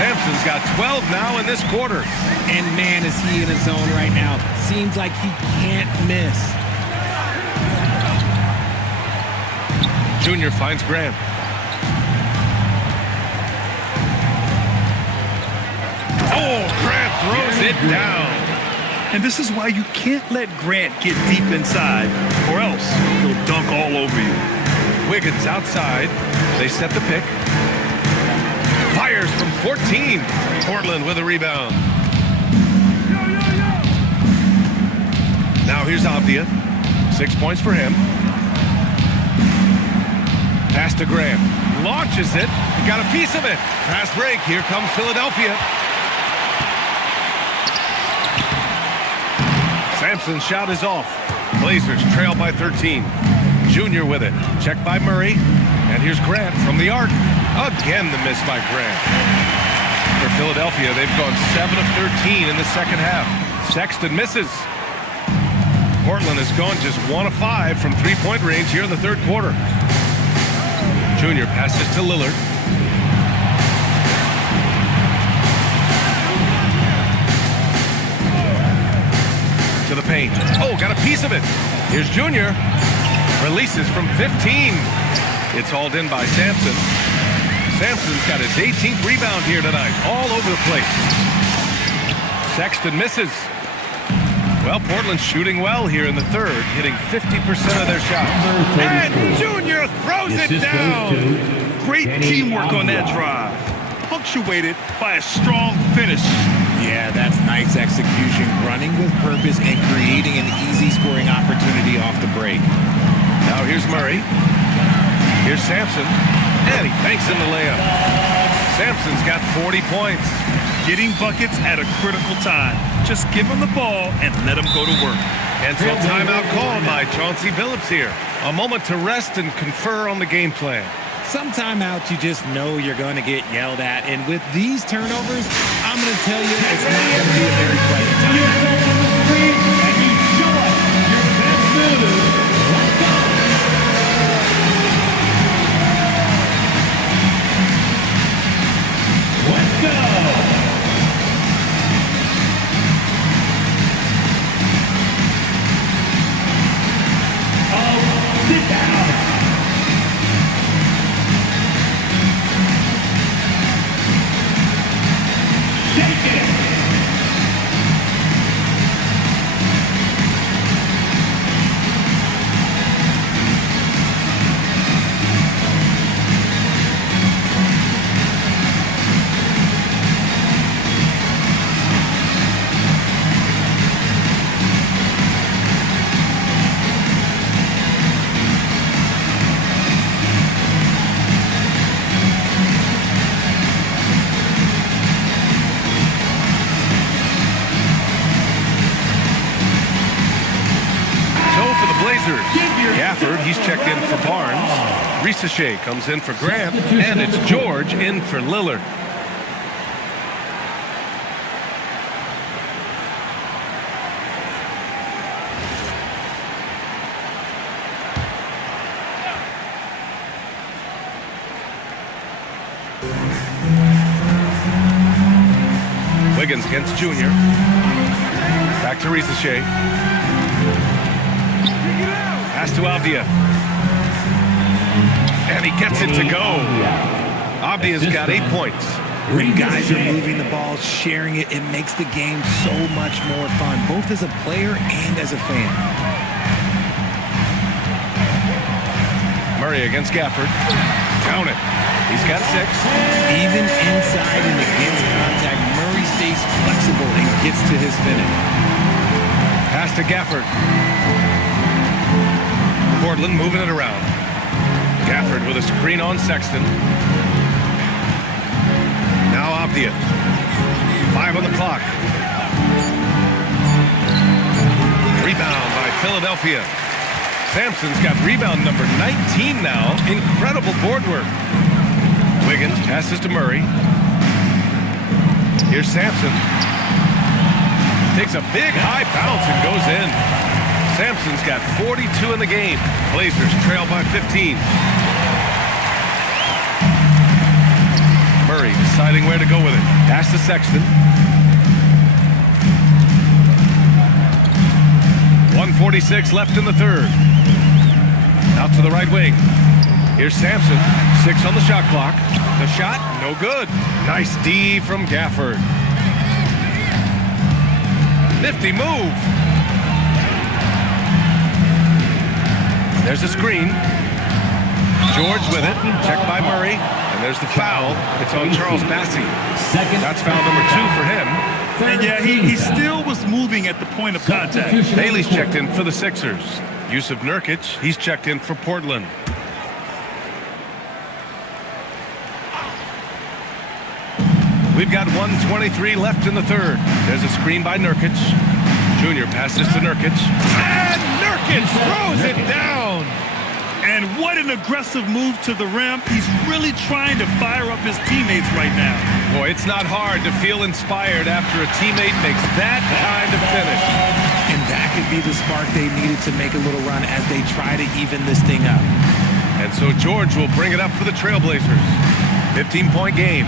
Sampson's got 12 now in this quarter. And man, is he in his zone right now. Seems like he can't miss. Junior finds Grant. Oh, Grant throws it down. And this is why you can't let Grant get deep inside, or else he'll dunk all over you. Wiggins outside. They set the pick. Fires from 14. Portland with a rebound. Now here's Avdia. 6 points for him. Pass to Graham. Launches it. Got a piece of it. Fast break. Here comes Philadelphia. Sampson's shot is off. Blazers trail by 13. Junior with it. Checked by Murray. And here's Grant from the arc. Again the miss by Grant. For Philadelphia, they've gone 7 of 13 in the second half. Sexton misses. Portland has gone just 1 of 5 from three-point range here in the third quarter. Junior passes to Lillard. To the paint. Oh, got a piece of it. Here's Junior. Releases from 15. It's hauled in by Sampson. Sampson's got his 18th rebound here tonight. All over the place. Sexton misses. Well, Portland's shooting well here in the third, hitting 50% of their shots. And Junior throws it down. Great teamwork on that drive, punctuated by a strong finish. Yeah, that's nice execution, running with purpose and creating an easy scoring opportunity off the break. Now here's Murray. Here's Sampson. And he banks in the layup. Sampson's got 40 points. getting buckets at a critical time. Just give him the ball and let him go to work. And so timeout called by Chauncey Billups here. A moment to rest and confer on the game plan. Some timeouts you just know you're going to get yelled at. And with these turnovers, I'm going to tell you it's not going to be a very pleasant timeout. And you show us your best move. Let's go. Let's go. Oh, sit down. Shake it. Blazers. Gafford, he's checked in for Barnes. Risache comes in for Grant. And it's George in for Lillard. Wiggins against Junior. Back to Risache. Pass to Avdia. And he gets it to go. Avdia's got 8 points. When guys are moving the ball, sharing it, it makes the game so much more fun, both as a player and as a fan. Murray against Gafford. Count it. He's got 6. Even inside and against contact, Murray stays flexible and gets to his finish. Pass to Gafford. Portland moving it around. Gafford with a screen on Sexton. Now Avdia. 5 on the clock. Rebound by Philadelphia. Sampson's got rebound number 19 now. Incredible board work. Wiggins passes to Murray. Here's Sampson. Takes a big high bounce and goes in. Sampson's got 42 in the game. Blazers trail by 15. Murray deciding where to go with it. Pass to Sexton. 1:46 left in the third. Out to the right wing. Here's Sampson. 6 on the shot clock. The shot, no good. Nice D from Gafford. Nifty move. There's a screen. George with it. Checked by Murray. And there's the foul. It's on Charles Bassey. That's foul number 2 for him. And yeah, he still was moving at the point of contact. Bailey's checked in for the Sixers. Yusuf Nurkic, he's checked in for Portland. We've got 1:23 left in the third. There's a screen by Nurkic. Junior passes to Nurkic. And Nurkic throws it down. And what an aggressive move to the rim. He's really trying to fire up his teammates right now. Boy, it's not hard to feel inspired after a teammate makes that kind of finish. And that could be the spark they needed to make a little run as they try to even this thing up. And so George will bring it up for the Trailblazers. 15-point game.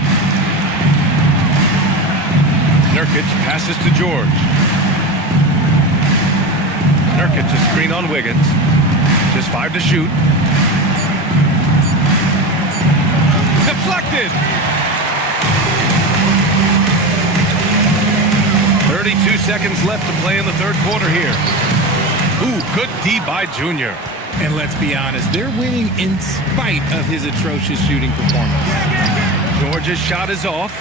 Nurkic passes to George. Nurkic a screen on Wiggins. Just 5 to shoot. Deflected. 32 seconds left to play in the third quarter here. Ooh, good D by Junior. And let's be honest, they're winning in spite of his atrocious shooting performance. George's shot is off.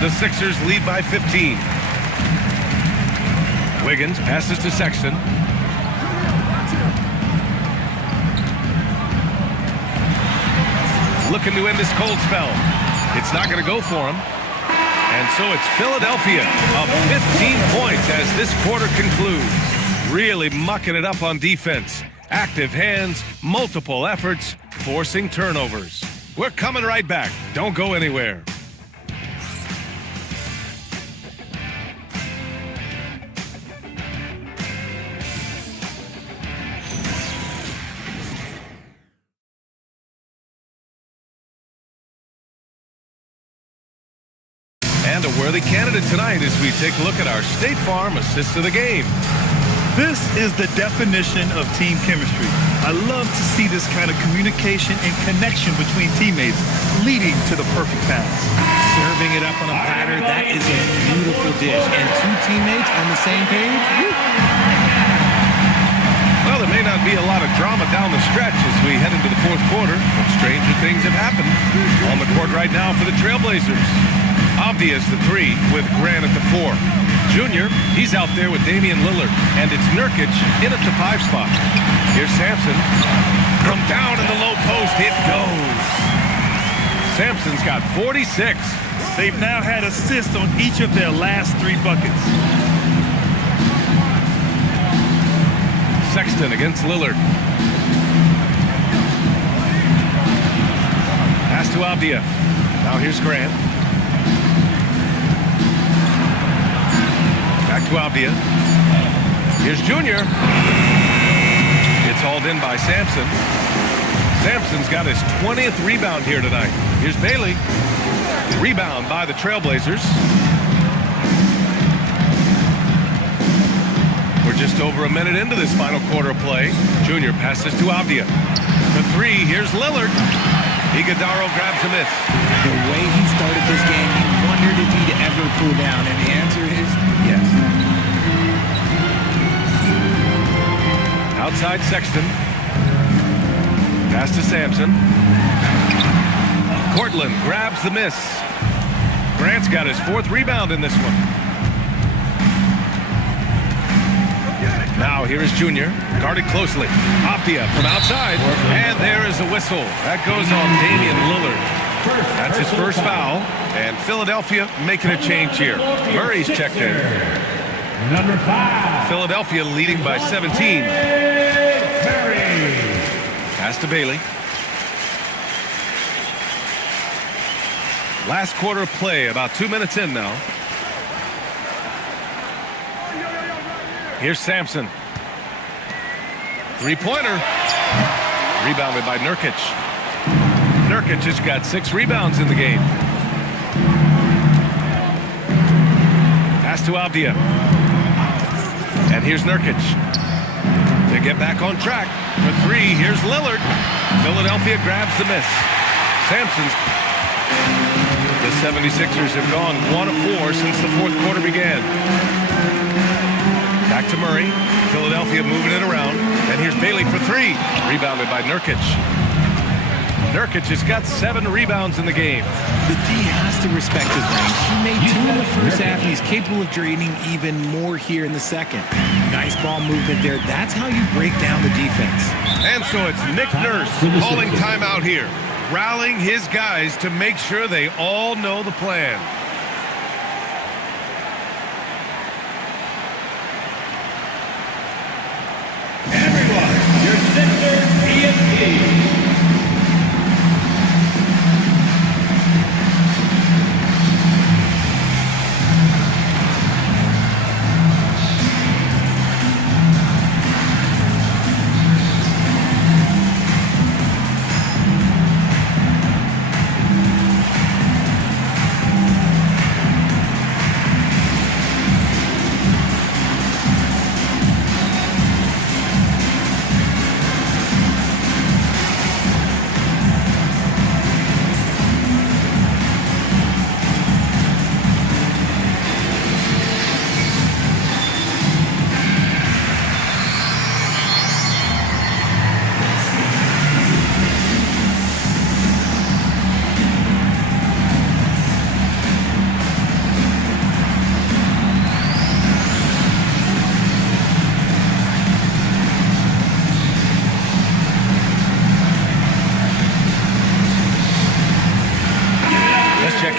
The Sixers lead by 15. Wiggins passes to Sexton. Looking to end this cold spell. It's not going to go for him. And so it's Philadelphia up 15 points as this quarter concludes. Really mucking it up on defense. Active hands, multiple efforts, forcing turnovers. We're coming right back. Don't go anywhere. And a worthy candidate tonight as we take a look at our State Farm assist of the game. This is the definition of team chemistry. I love to see this kind of communication and connection between teammates leading to the perfect pass. Serving it up on a platter, that is a beautiful dish. And two teammates on the same page? Woo. Well, there may not be a lot of drama down the stretch as we head into the fourth quarter, but stranger things have happened. On the court right now for the Trailblazers. Avdiya is the 3 with Grant at the 4. Junior, he's out there with Damian Lillard, and it's Nurkic in at the 5 spot. Here's Sampson. From down in the low post, it goes. Sampson's got 46. They've now had assists on each of their last 3 buckets. Sexton against Lillard. Pass to Avdiya. Now here's Grant. Back to Avdiya. Here's Junior. It's hauled in by Sampson. Sampson's got his 20th rebound here tonight. Here's Bailey. Rebound by the Trailblazers. We're just over a minute into this final quarter of play. Junior passes to Avdiya. For 3, here's Lillard. Iguodala grabs a miss. The way he started this game, he wondered if he'd ever cool down, and the answer is yes. Outside Sexton. Pass to Sampson. Cortland grabs the miss. Grant's got his 4th rebound in this one. Now here is Junior, guarded closely. Avdiya from outside, and there is a whistle. That goes on Damian Lillard. That's his first foul, and Philadelphia making a change here. Murray's checked in. Number 5. Philadelphia leading by 17. Pass to Bailey. Last quarter of play, about 2 minutes in now. Here's Sampson. 3-pointer. Rebounded by Nurkic. Nurkic has got 6 rebounds in the game. Pass to Avdiya. And here's Nurkic. To get back on track. For 3, here's Lillard. Philadelphia grabs the miss. Sampson's. The 76ers have gone 1 of 4 since the fourth quarter began. Back to Murray. Philadelphia moving it around. And here's Bailey for 3. Rebounded by Nurkic. Nurkic has got 7 rebounds in the game. The D has to respect his range. He made 2 in the first half, and he's capable of draining even more here in the second. Nice ball movement there. That's how you break down the defense. And so it's Nick Nurse calling timeout here, rallying his guys to make sure they all know the plan. Everyone, your Sixers ESP.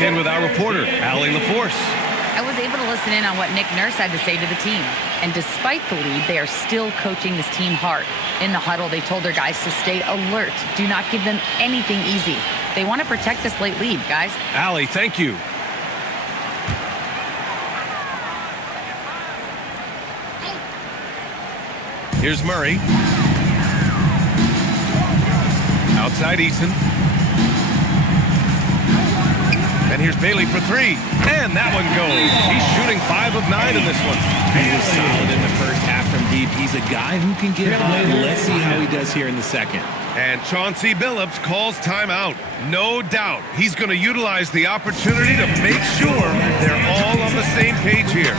in with our reporter, Allie LaForce. I was able to listen in on what Nick Nurse had to say to the team. And despite the lead, they are still coaching this team hard. In the huddle, they told their guys to stay alert. Do not give them anything easy. They want to protect this late lead, guys. Allie, thank you. Here's Murray. Outside Eason. And here's Bailey for three. And that one goes. He's shooting 5 of 9 in this one. He was solid in the first half from deep. He's a guy who can get hot. Let's see how he does here in the second. And Chauncey Billups calls timeout. No doubt he's going to utilize the opportunity to make sure they're all on the same page here.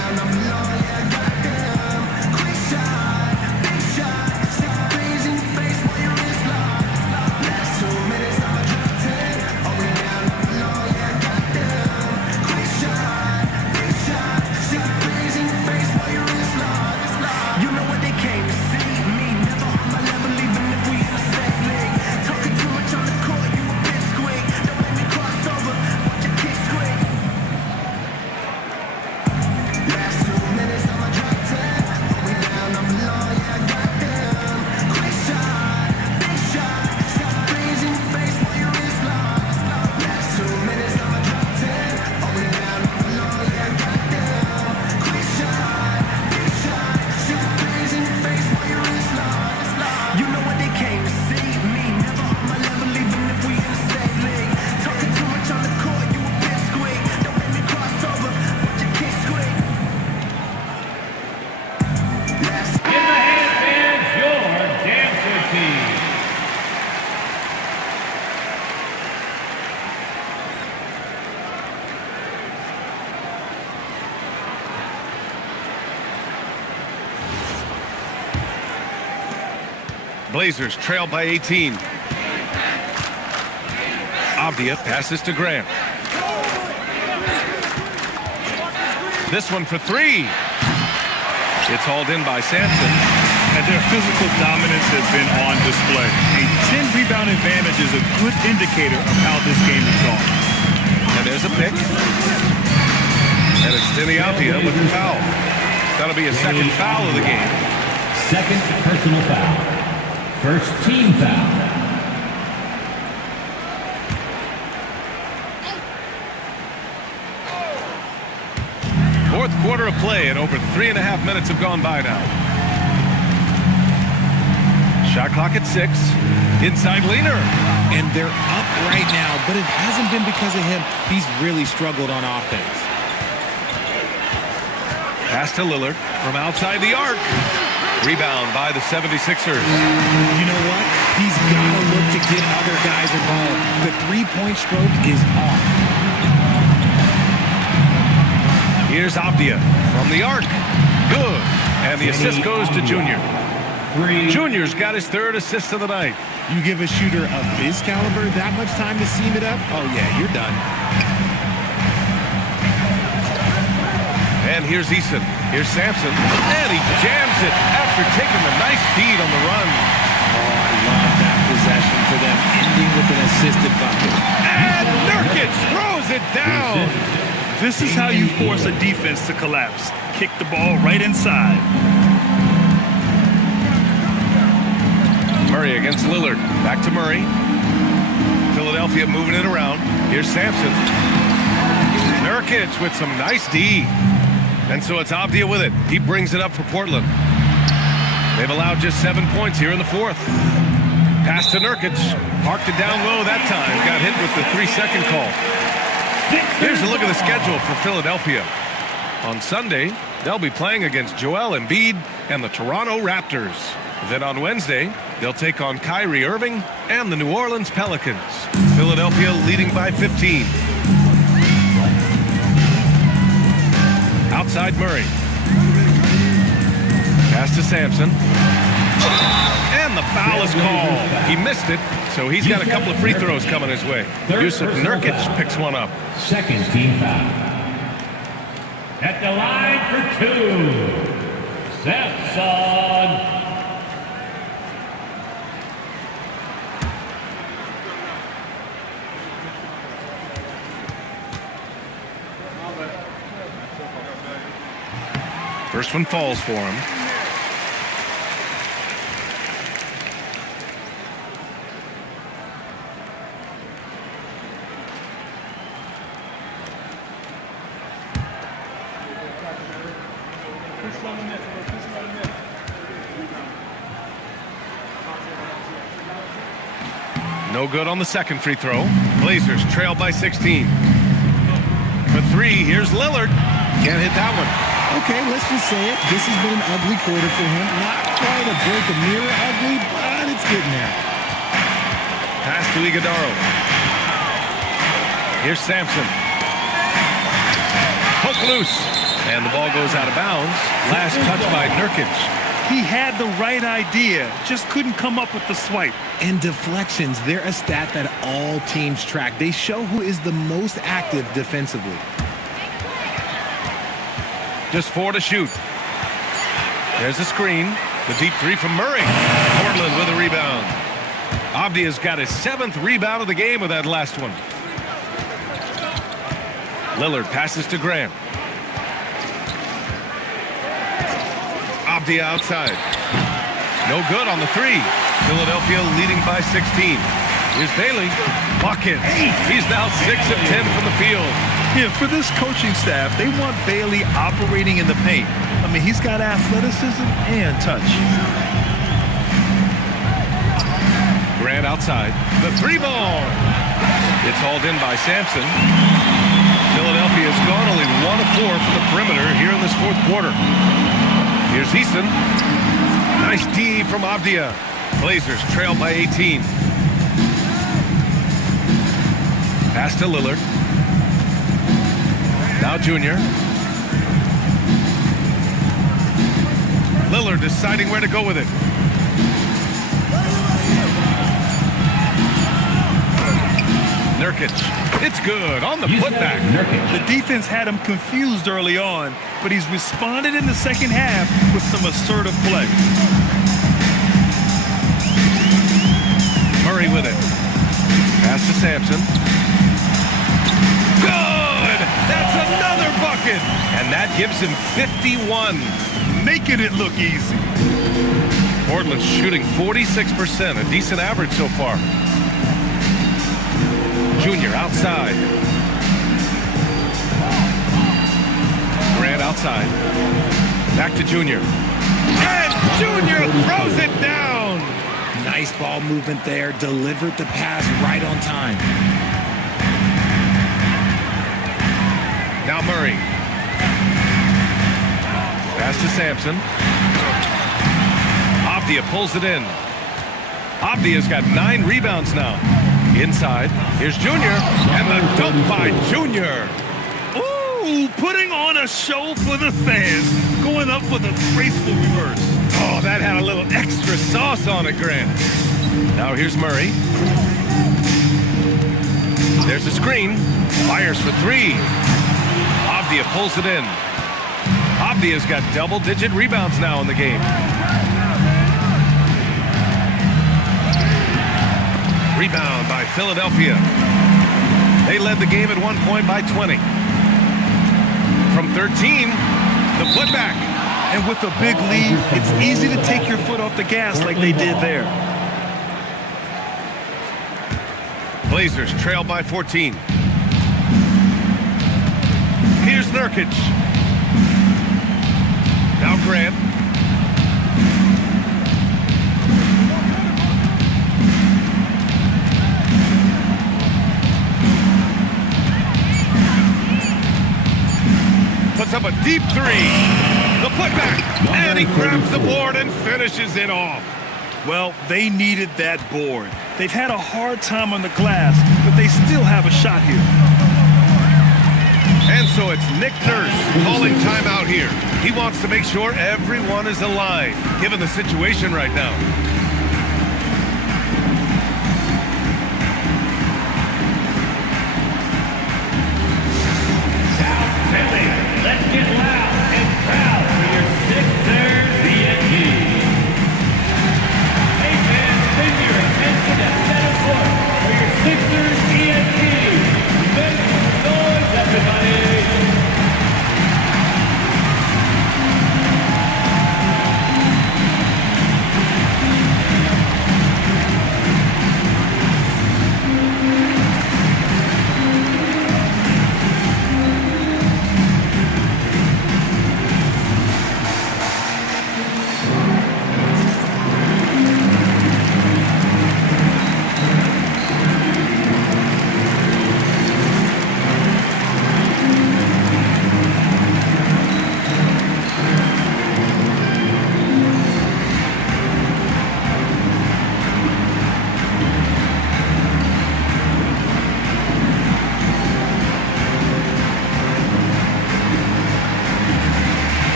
Blazers trail by 18. Avdia passes to Grant. This one for three. It's hauled in by Sampson. And their physical dominance has been on display. A 10-rebound advantage is a good indicator of how this game is going. And there's a pick. And it's Denny Avdia with the foul. That'll be a second foul of the game. Second personal foul. First team foul. Fourth quarter of play, and over 3.5 minutes have gone by now. Shot clock at 6. Inside leaner. And they're up right now, but it hasn't been because of him. He's really struggled on offense. Pass to Lillard from outside the arc. Rebound by the 76ers. You know what? He's got to look to get other guys involved. The three-point stroke is off. Here's Avdia from the arc. Good. And the assist goes to Junior. Junior's got his 3rd assist of the night. You give a shooter of his caliber that much time to seam it up? Oh, yeah, you're done. And here's Eason. Here's Sampson. And he jams it after taking the nice feed on the run. Oh, I love that possession for them, ending with an assisted bucket. And Nurkic throws it down. This is how you force a defense to collapse. Kick the ball right inside. Murray against Lillard. Back to Murray. Philadelphia moving it around. Here's Sampson. Nurkic with some nice D. And so it's Avdia with it. He brings it up for Portland. They've allowed just 7 points here in the fourth. Pass to Nurkic. Parked it down low that time. Got hit with the 3-second call. Here's a look at the schedule for Philadelphia. On Sunday, they'll be playing against Joel Embiid and the Toronto Raptors. Then on Wednesday, they'll take on Kyrie Irving and the New Orleans Pelicans. Philadelphia leading by 15. Outside Murray. Pass to Sampson. And the foul is called. He missed it, so he's got a couple of free throws coming his way. Yusuf Nurkic picks one up. Second team foul. At the line for 2, Sampson. First one falls for him. No good on the second free throw. Blazers trail by 16. For three, here's Lillard. Can't hit that one. Okay, let's just say it. This has been an ugly quarter for him. Not quite a break a mirror ugly, but it's getting there. Pass to Iguodaro. Here's Sampson. Hook loose. And the ball goes out of bounds. Last touch by Nurkic. He had the right idea, just couldn't come up with the swipe. And deflections, they're a stat that all teams track. They show who is the most active defensively. Just 4 to shoot. There's a screen. The deep three from Murray. Portland with a rebound. Avdia's got his 7th rebound of the game with that last one. Lillard passes to Grant. Avdia outside. No good on the three. Philadelphia leading by 16. Here's Bailey. Buckets. He's now 6 of 10 from the field. Yeah, for this coaching staff, they want Bailey operating in the paint. I mean, he's got athleticism and touch. Grant outside. The three ball. It's hauled in by Sampson. Philadelphia has gone only 1 of 4 from the perimeter here in this fourth quarter. Here's Easton. Nice D from Avdia. Blazers trail by 18. Pass to Lillard. Now Junior. Lillard deciding where to go with it. Nurkic. It's good on the putback. The defense had him confused early on, but he's responded in the second half with some assertive play. Murray with it. Pass to Sampson. Good! That's another bucket! And that gives him 51. Making it look easy. Portland's shooting 46%, a decent average so far. Junior outside. Grant outside. Back to Junior. And Junior throws it down! Nice ball movement there. Delivered the pass right on time. Now Murray. Pass to Sampson. Avdia pulls it in. Avdia's got 9 rebounds now. Inside. Here's Junior. And the dunk by Junior. Ooh, putting on a show for the fans. Going up for the graceful reverse. Oh, that had a little extra sauce on it, Grant. Now here's Murray. There's a screen. Fires for 3. Avdia pulls it in. Avdia's got double-digit rebounds now in the game. Rebound by Philadelphia. They led the game at one point by 20. From 13, the putback. And with a big lead, it's easy to take your foot off the gas like they did there. Blazers trail by 14. Here's Nurkic. Now Grant. Puts up a deep 3. The putback. And he grabs the board and finishes it off. Well, they needed that board. They've had a hard time on the glass, but they still have a shot here. And so it's Nick Nurse calling timeout here. He wants to make sure everyone is aligned, given the situation right now. South Philly, let's get loud and proud for your Sixers ENT. Hey fans, bring your attention to center court for your Sixers ENT. Make some noise, everybody.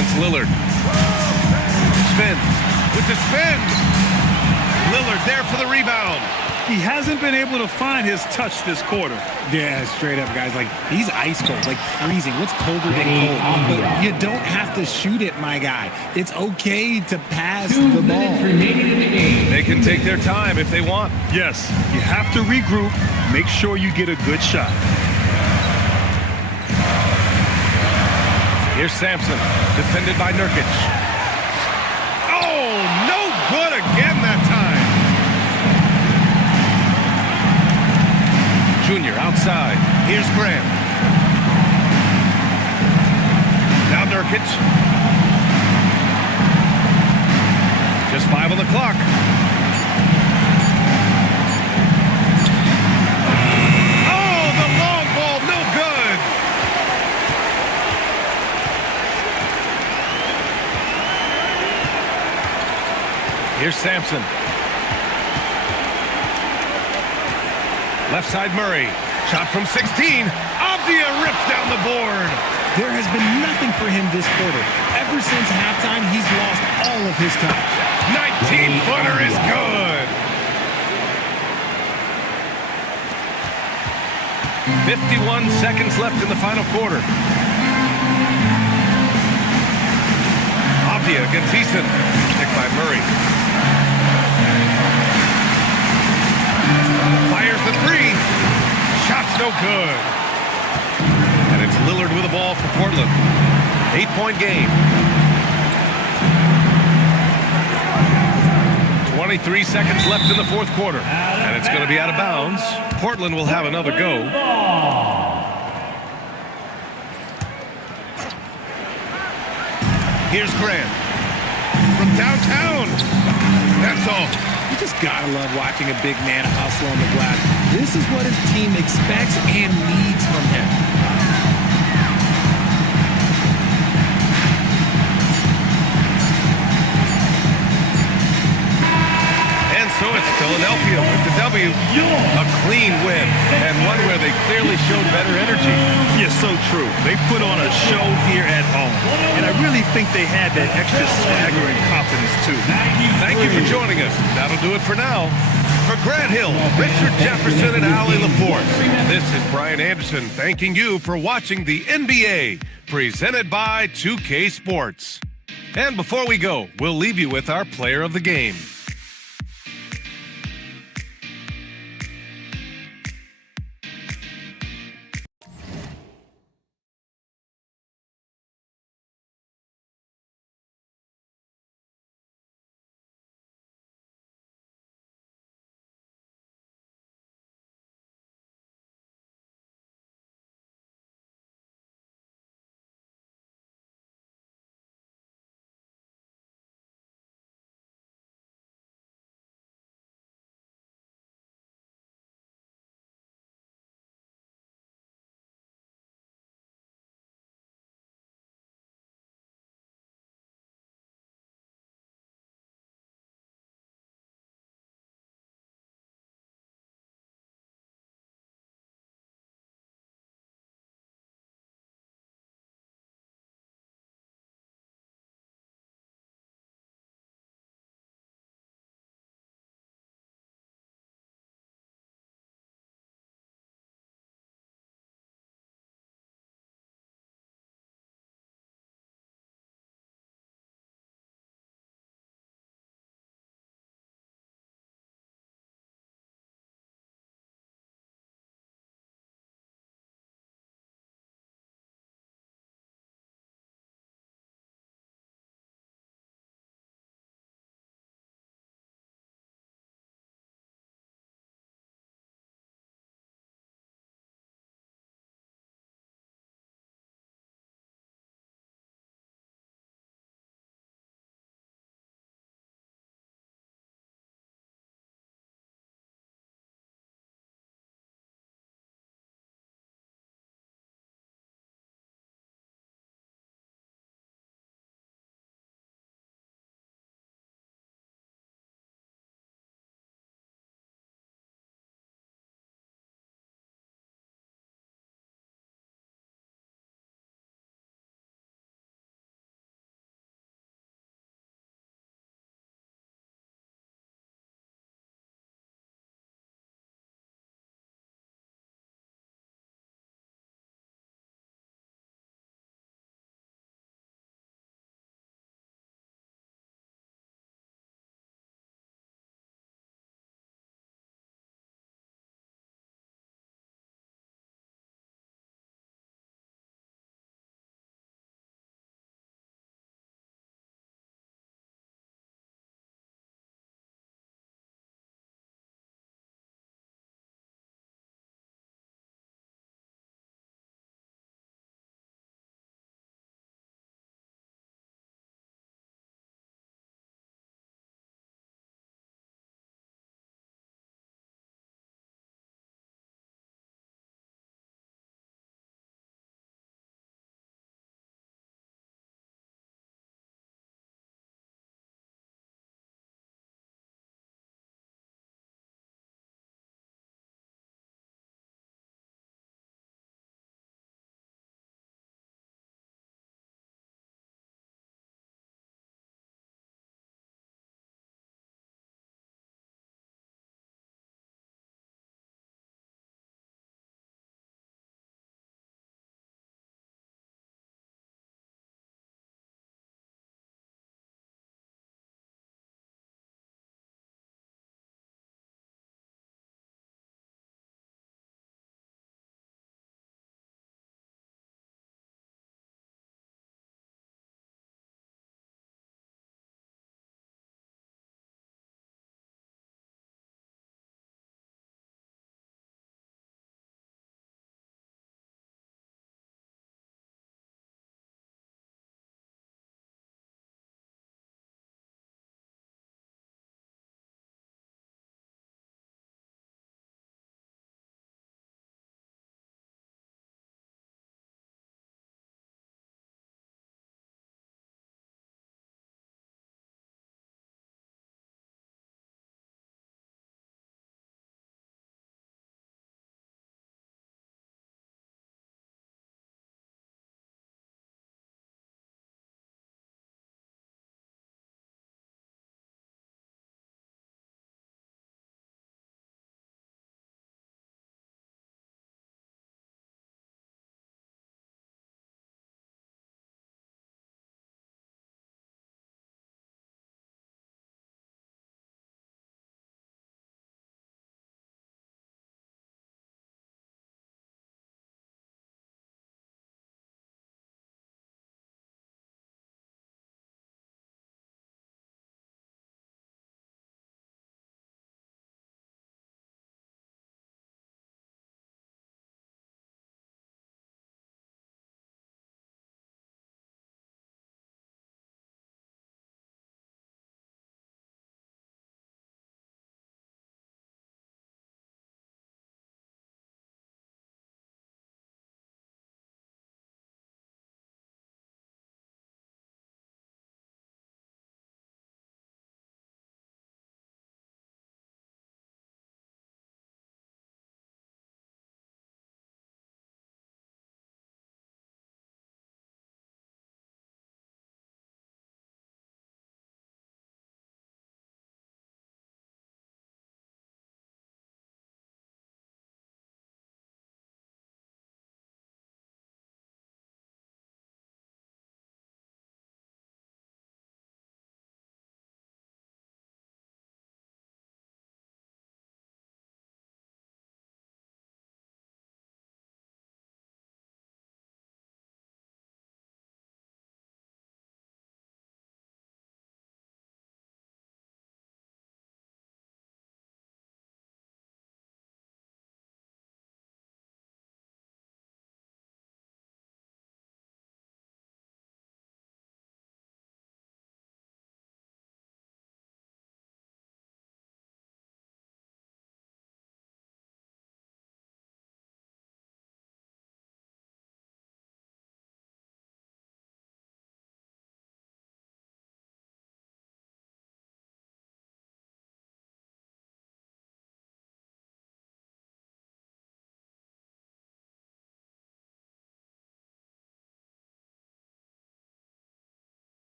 against Lillard. Spins with the spin. Lillard there for the rebound. He hasn't been able to find his touch this quarter. Yeah, straight up, guys. Like, he's ice cold, like freezing. What's colder than cold? But you don't have to shoot it, my guy. It's okay to pass the ball. They can take their time if they want. Yes, you have to regroup. Make sure you get a good shot. Here's Sampson, defended by Nurkic. Oh, no good again that time. Junior outside. Here's Graham. Now Nurkic. Just 5 on the clock. Oh, the long ball, no good. Here's Sampson. Left side Murray. Shot from 16. Avdia rips down the board. There has been nothing for him this quarter. Ever since halftime, he's lost all of his touch. 19-footer is good. 51 seconds left in the final quarter. Avdia against Eason. Picked by Murray. Fires the three. Shot's no good. And it's Lillard with the ball for Portland. 8-point game. 23 seconds left in the fourth quarter. And it's going to be out of bounds. Portland will have another go. Here's Grant. From downtown. That's all. You just gotta love watching a big man hustle on the glass. This is what his team expects and needs from him. And so it's Philadelphia with the W. A clean win, and one where they clearly showed better energy. Yeah, so true. They put on a show here at home. And I really think they had that extra swagger and confidence, too. Thank you for joining us. That'll do it for now. For Grant Hill, Richard Jefferson, and Allie LaForce, this is Brian Anderson thanking you for watching the NBA, presented by 2K Sports. And before we go, we'll leave you with our player of the game.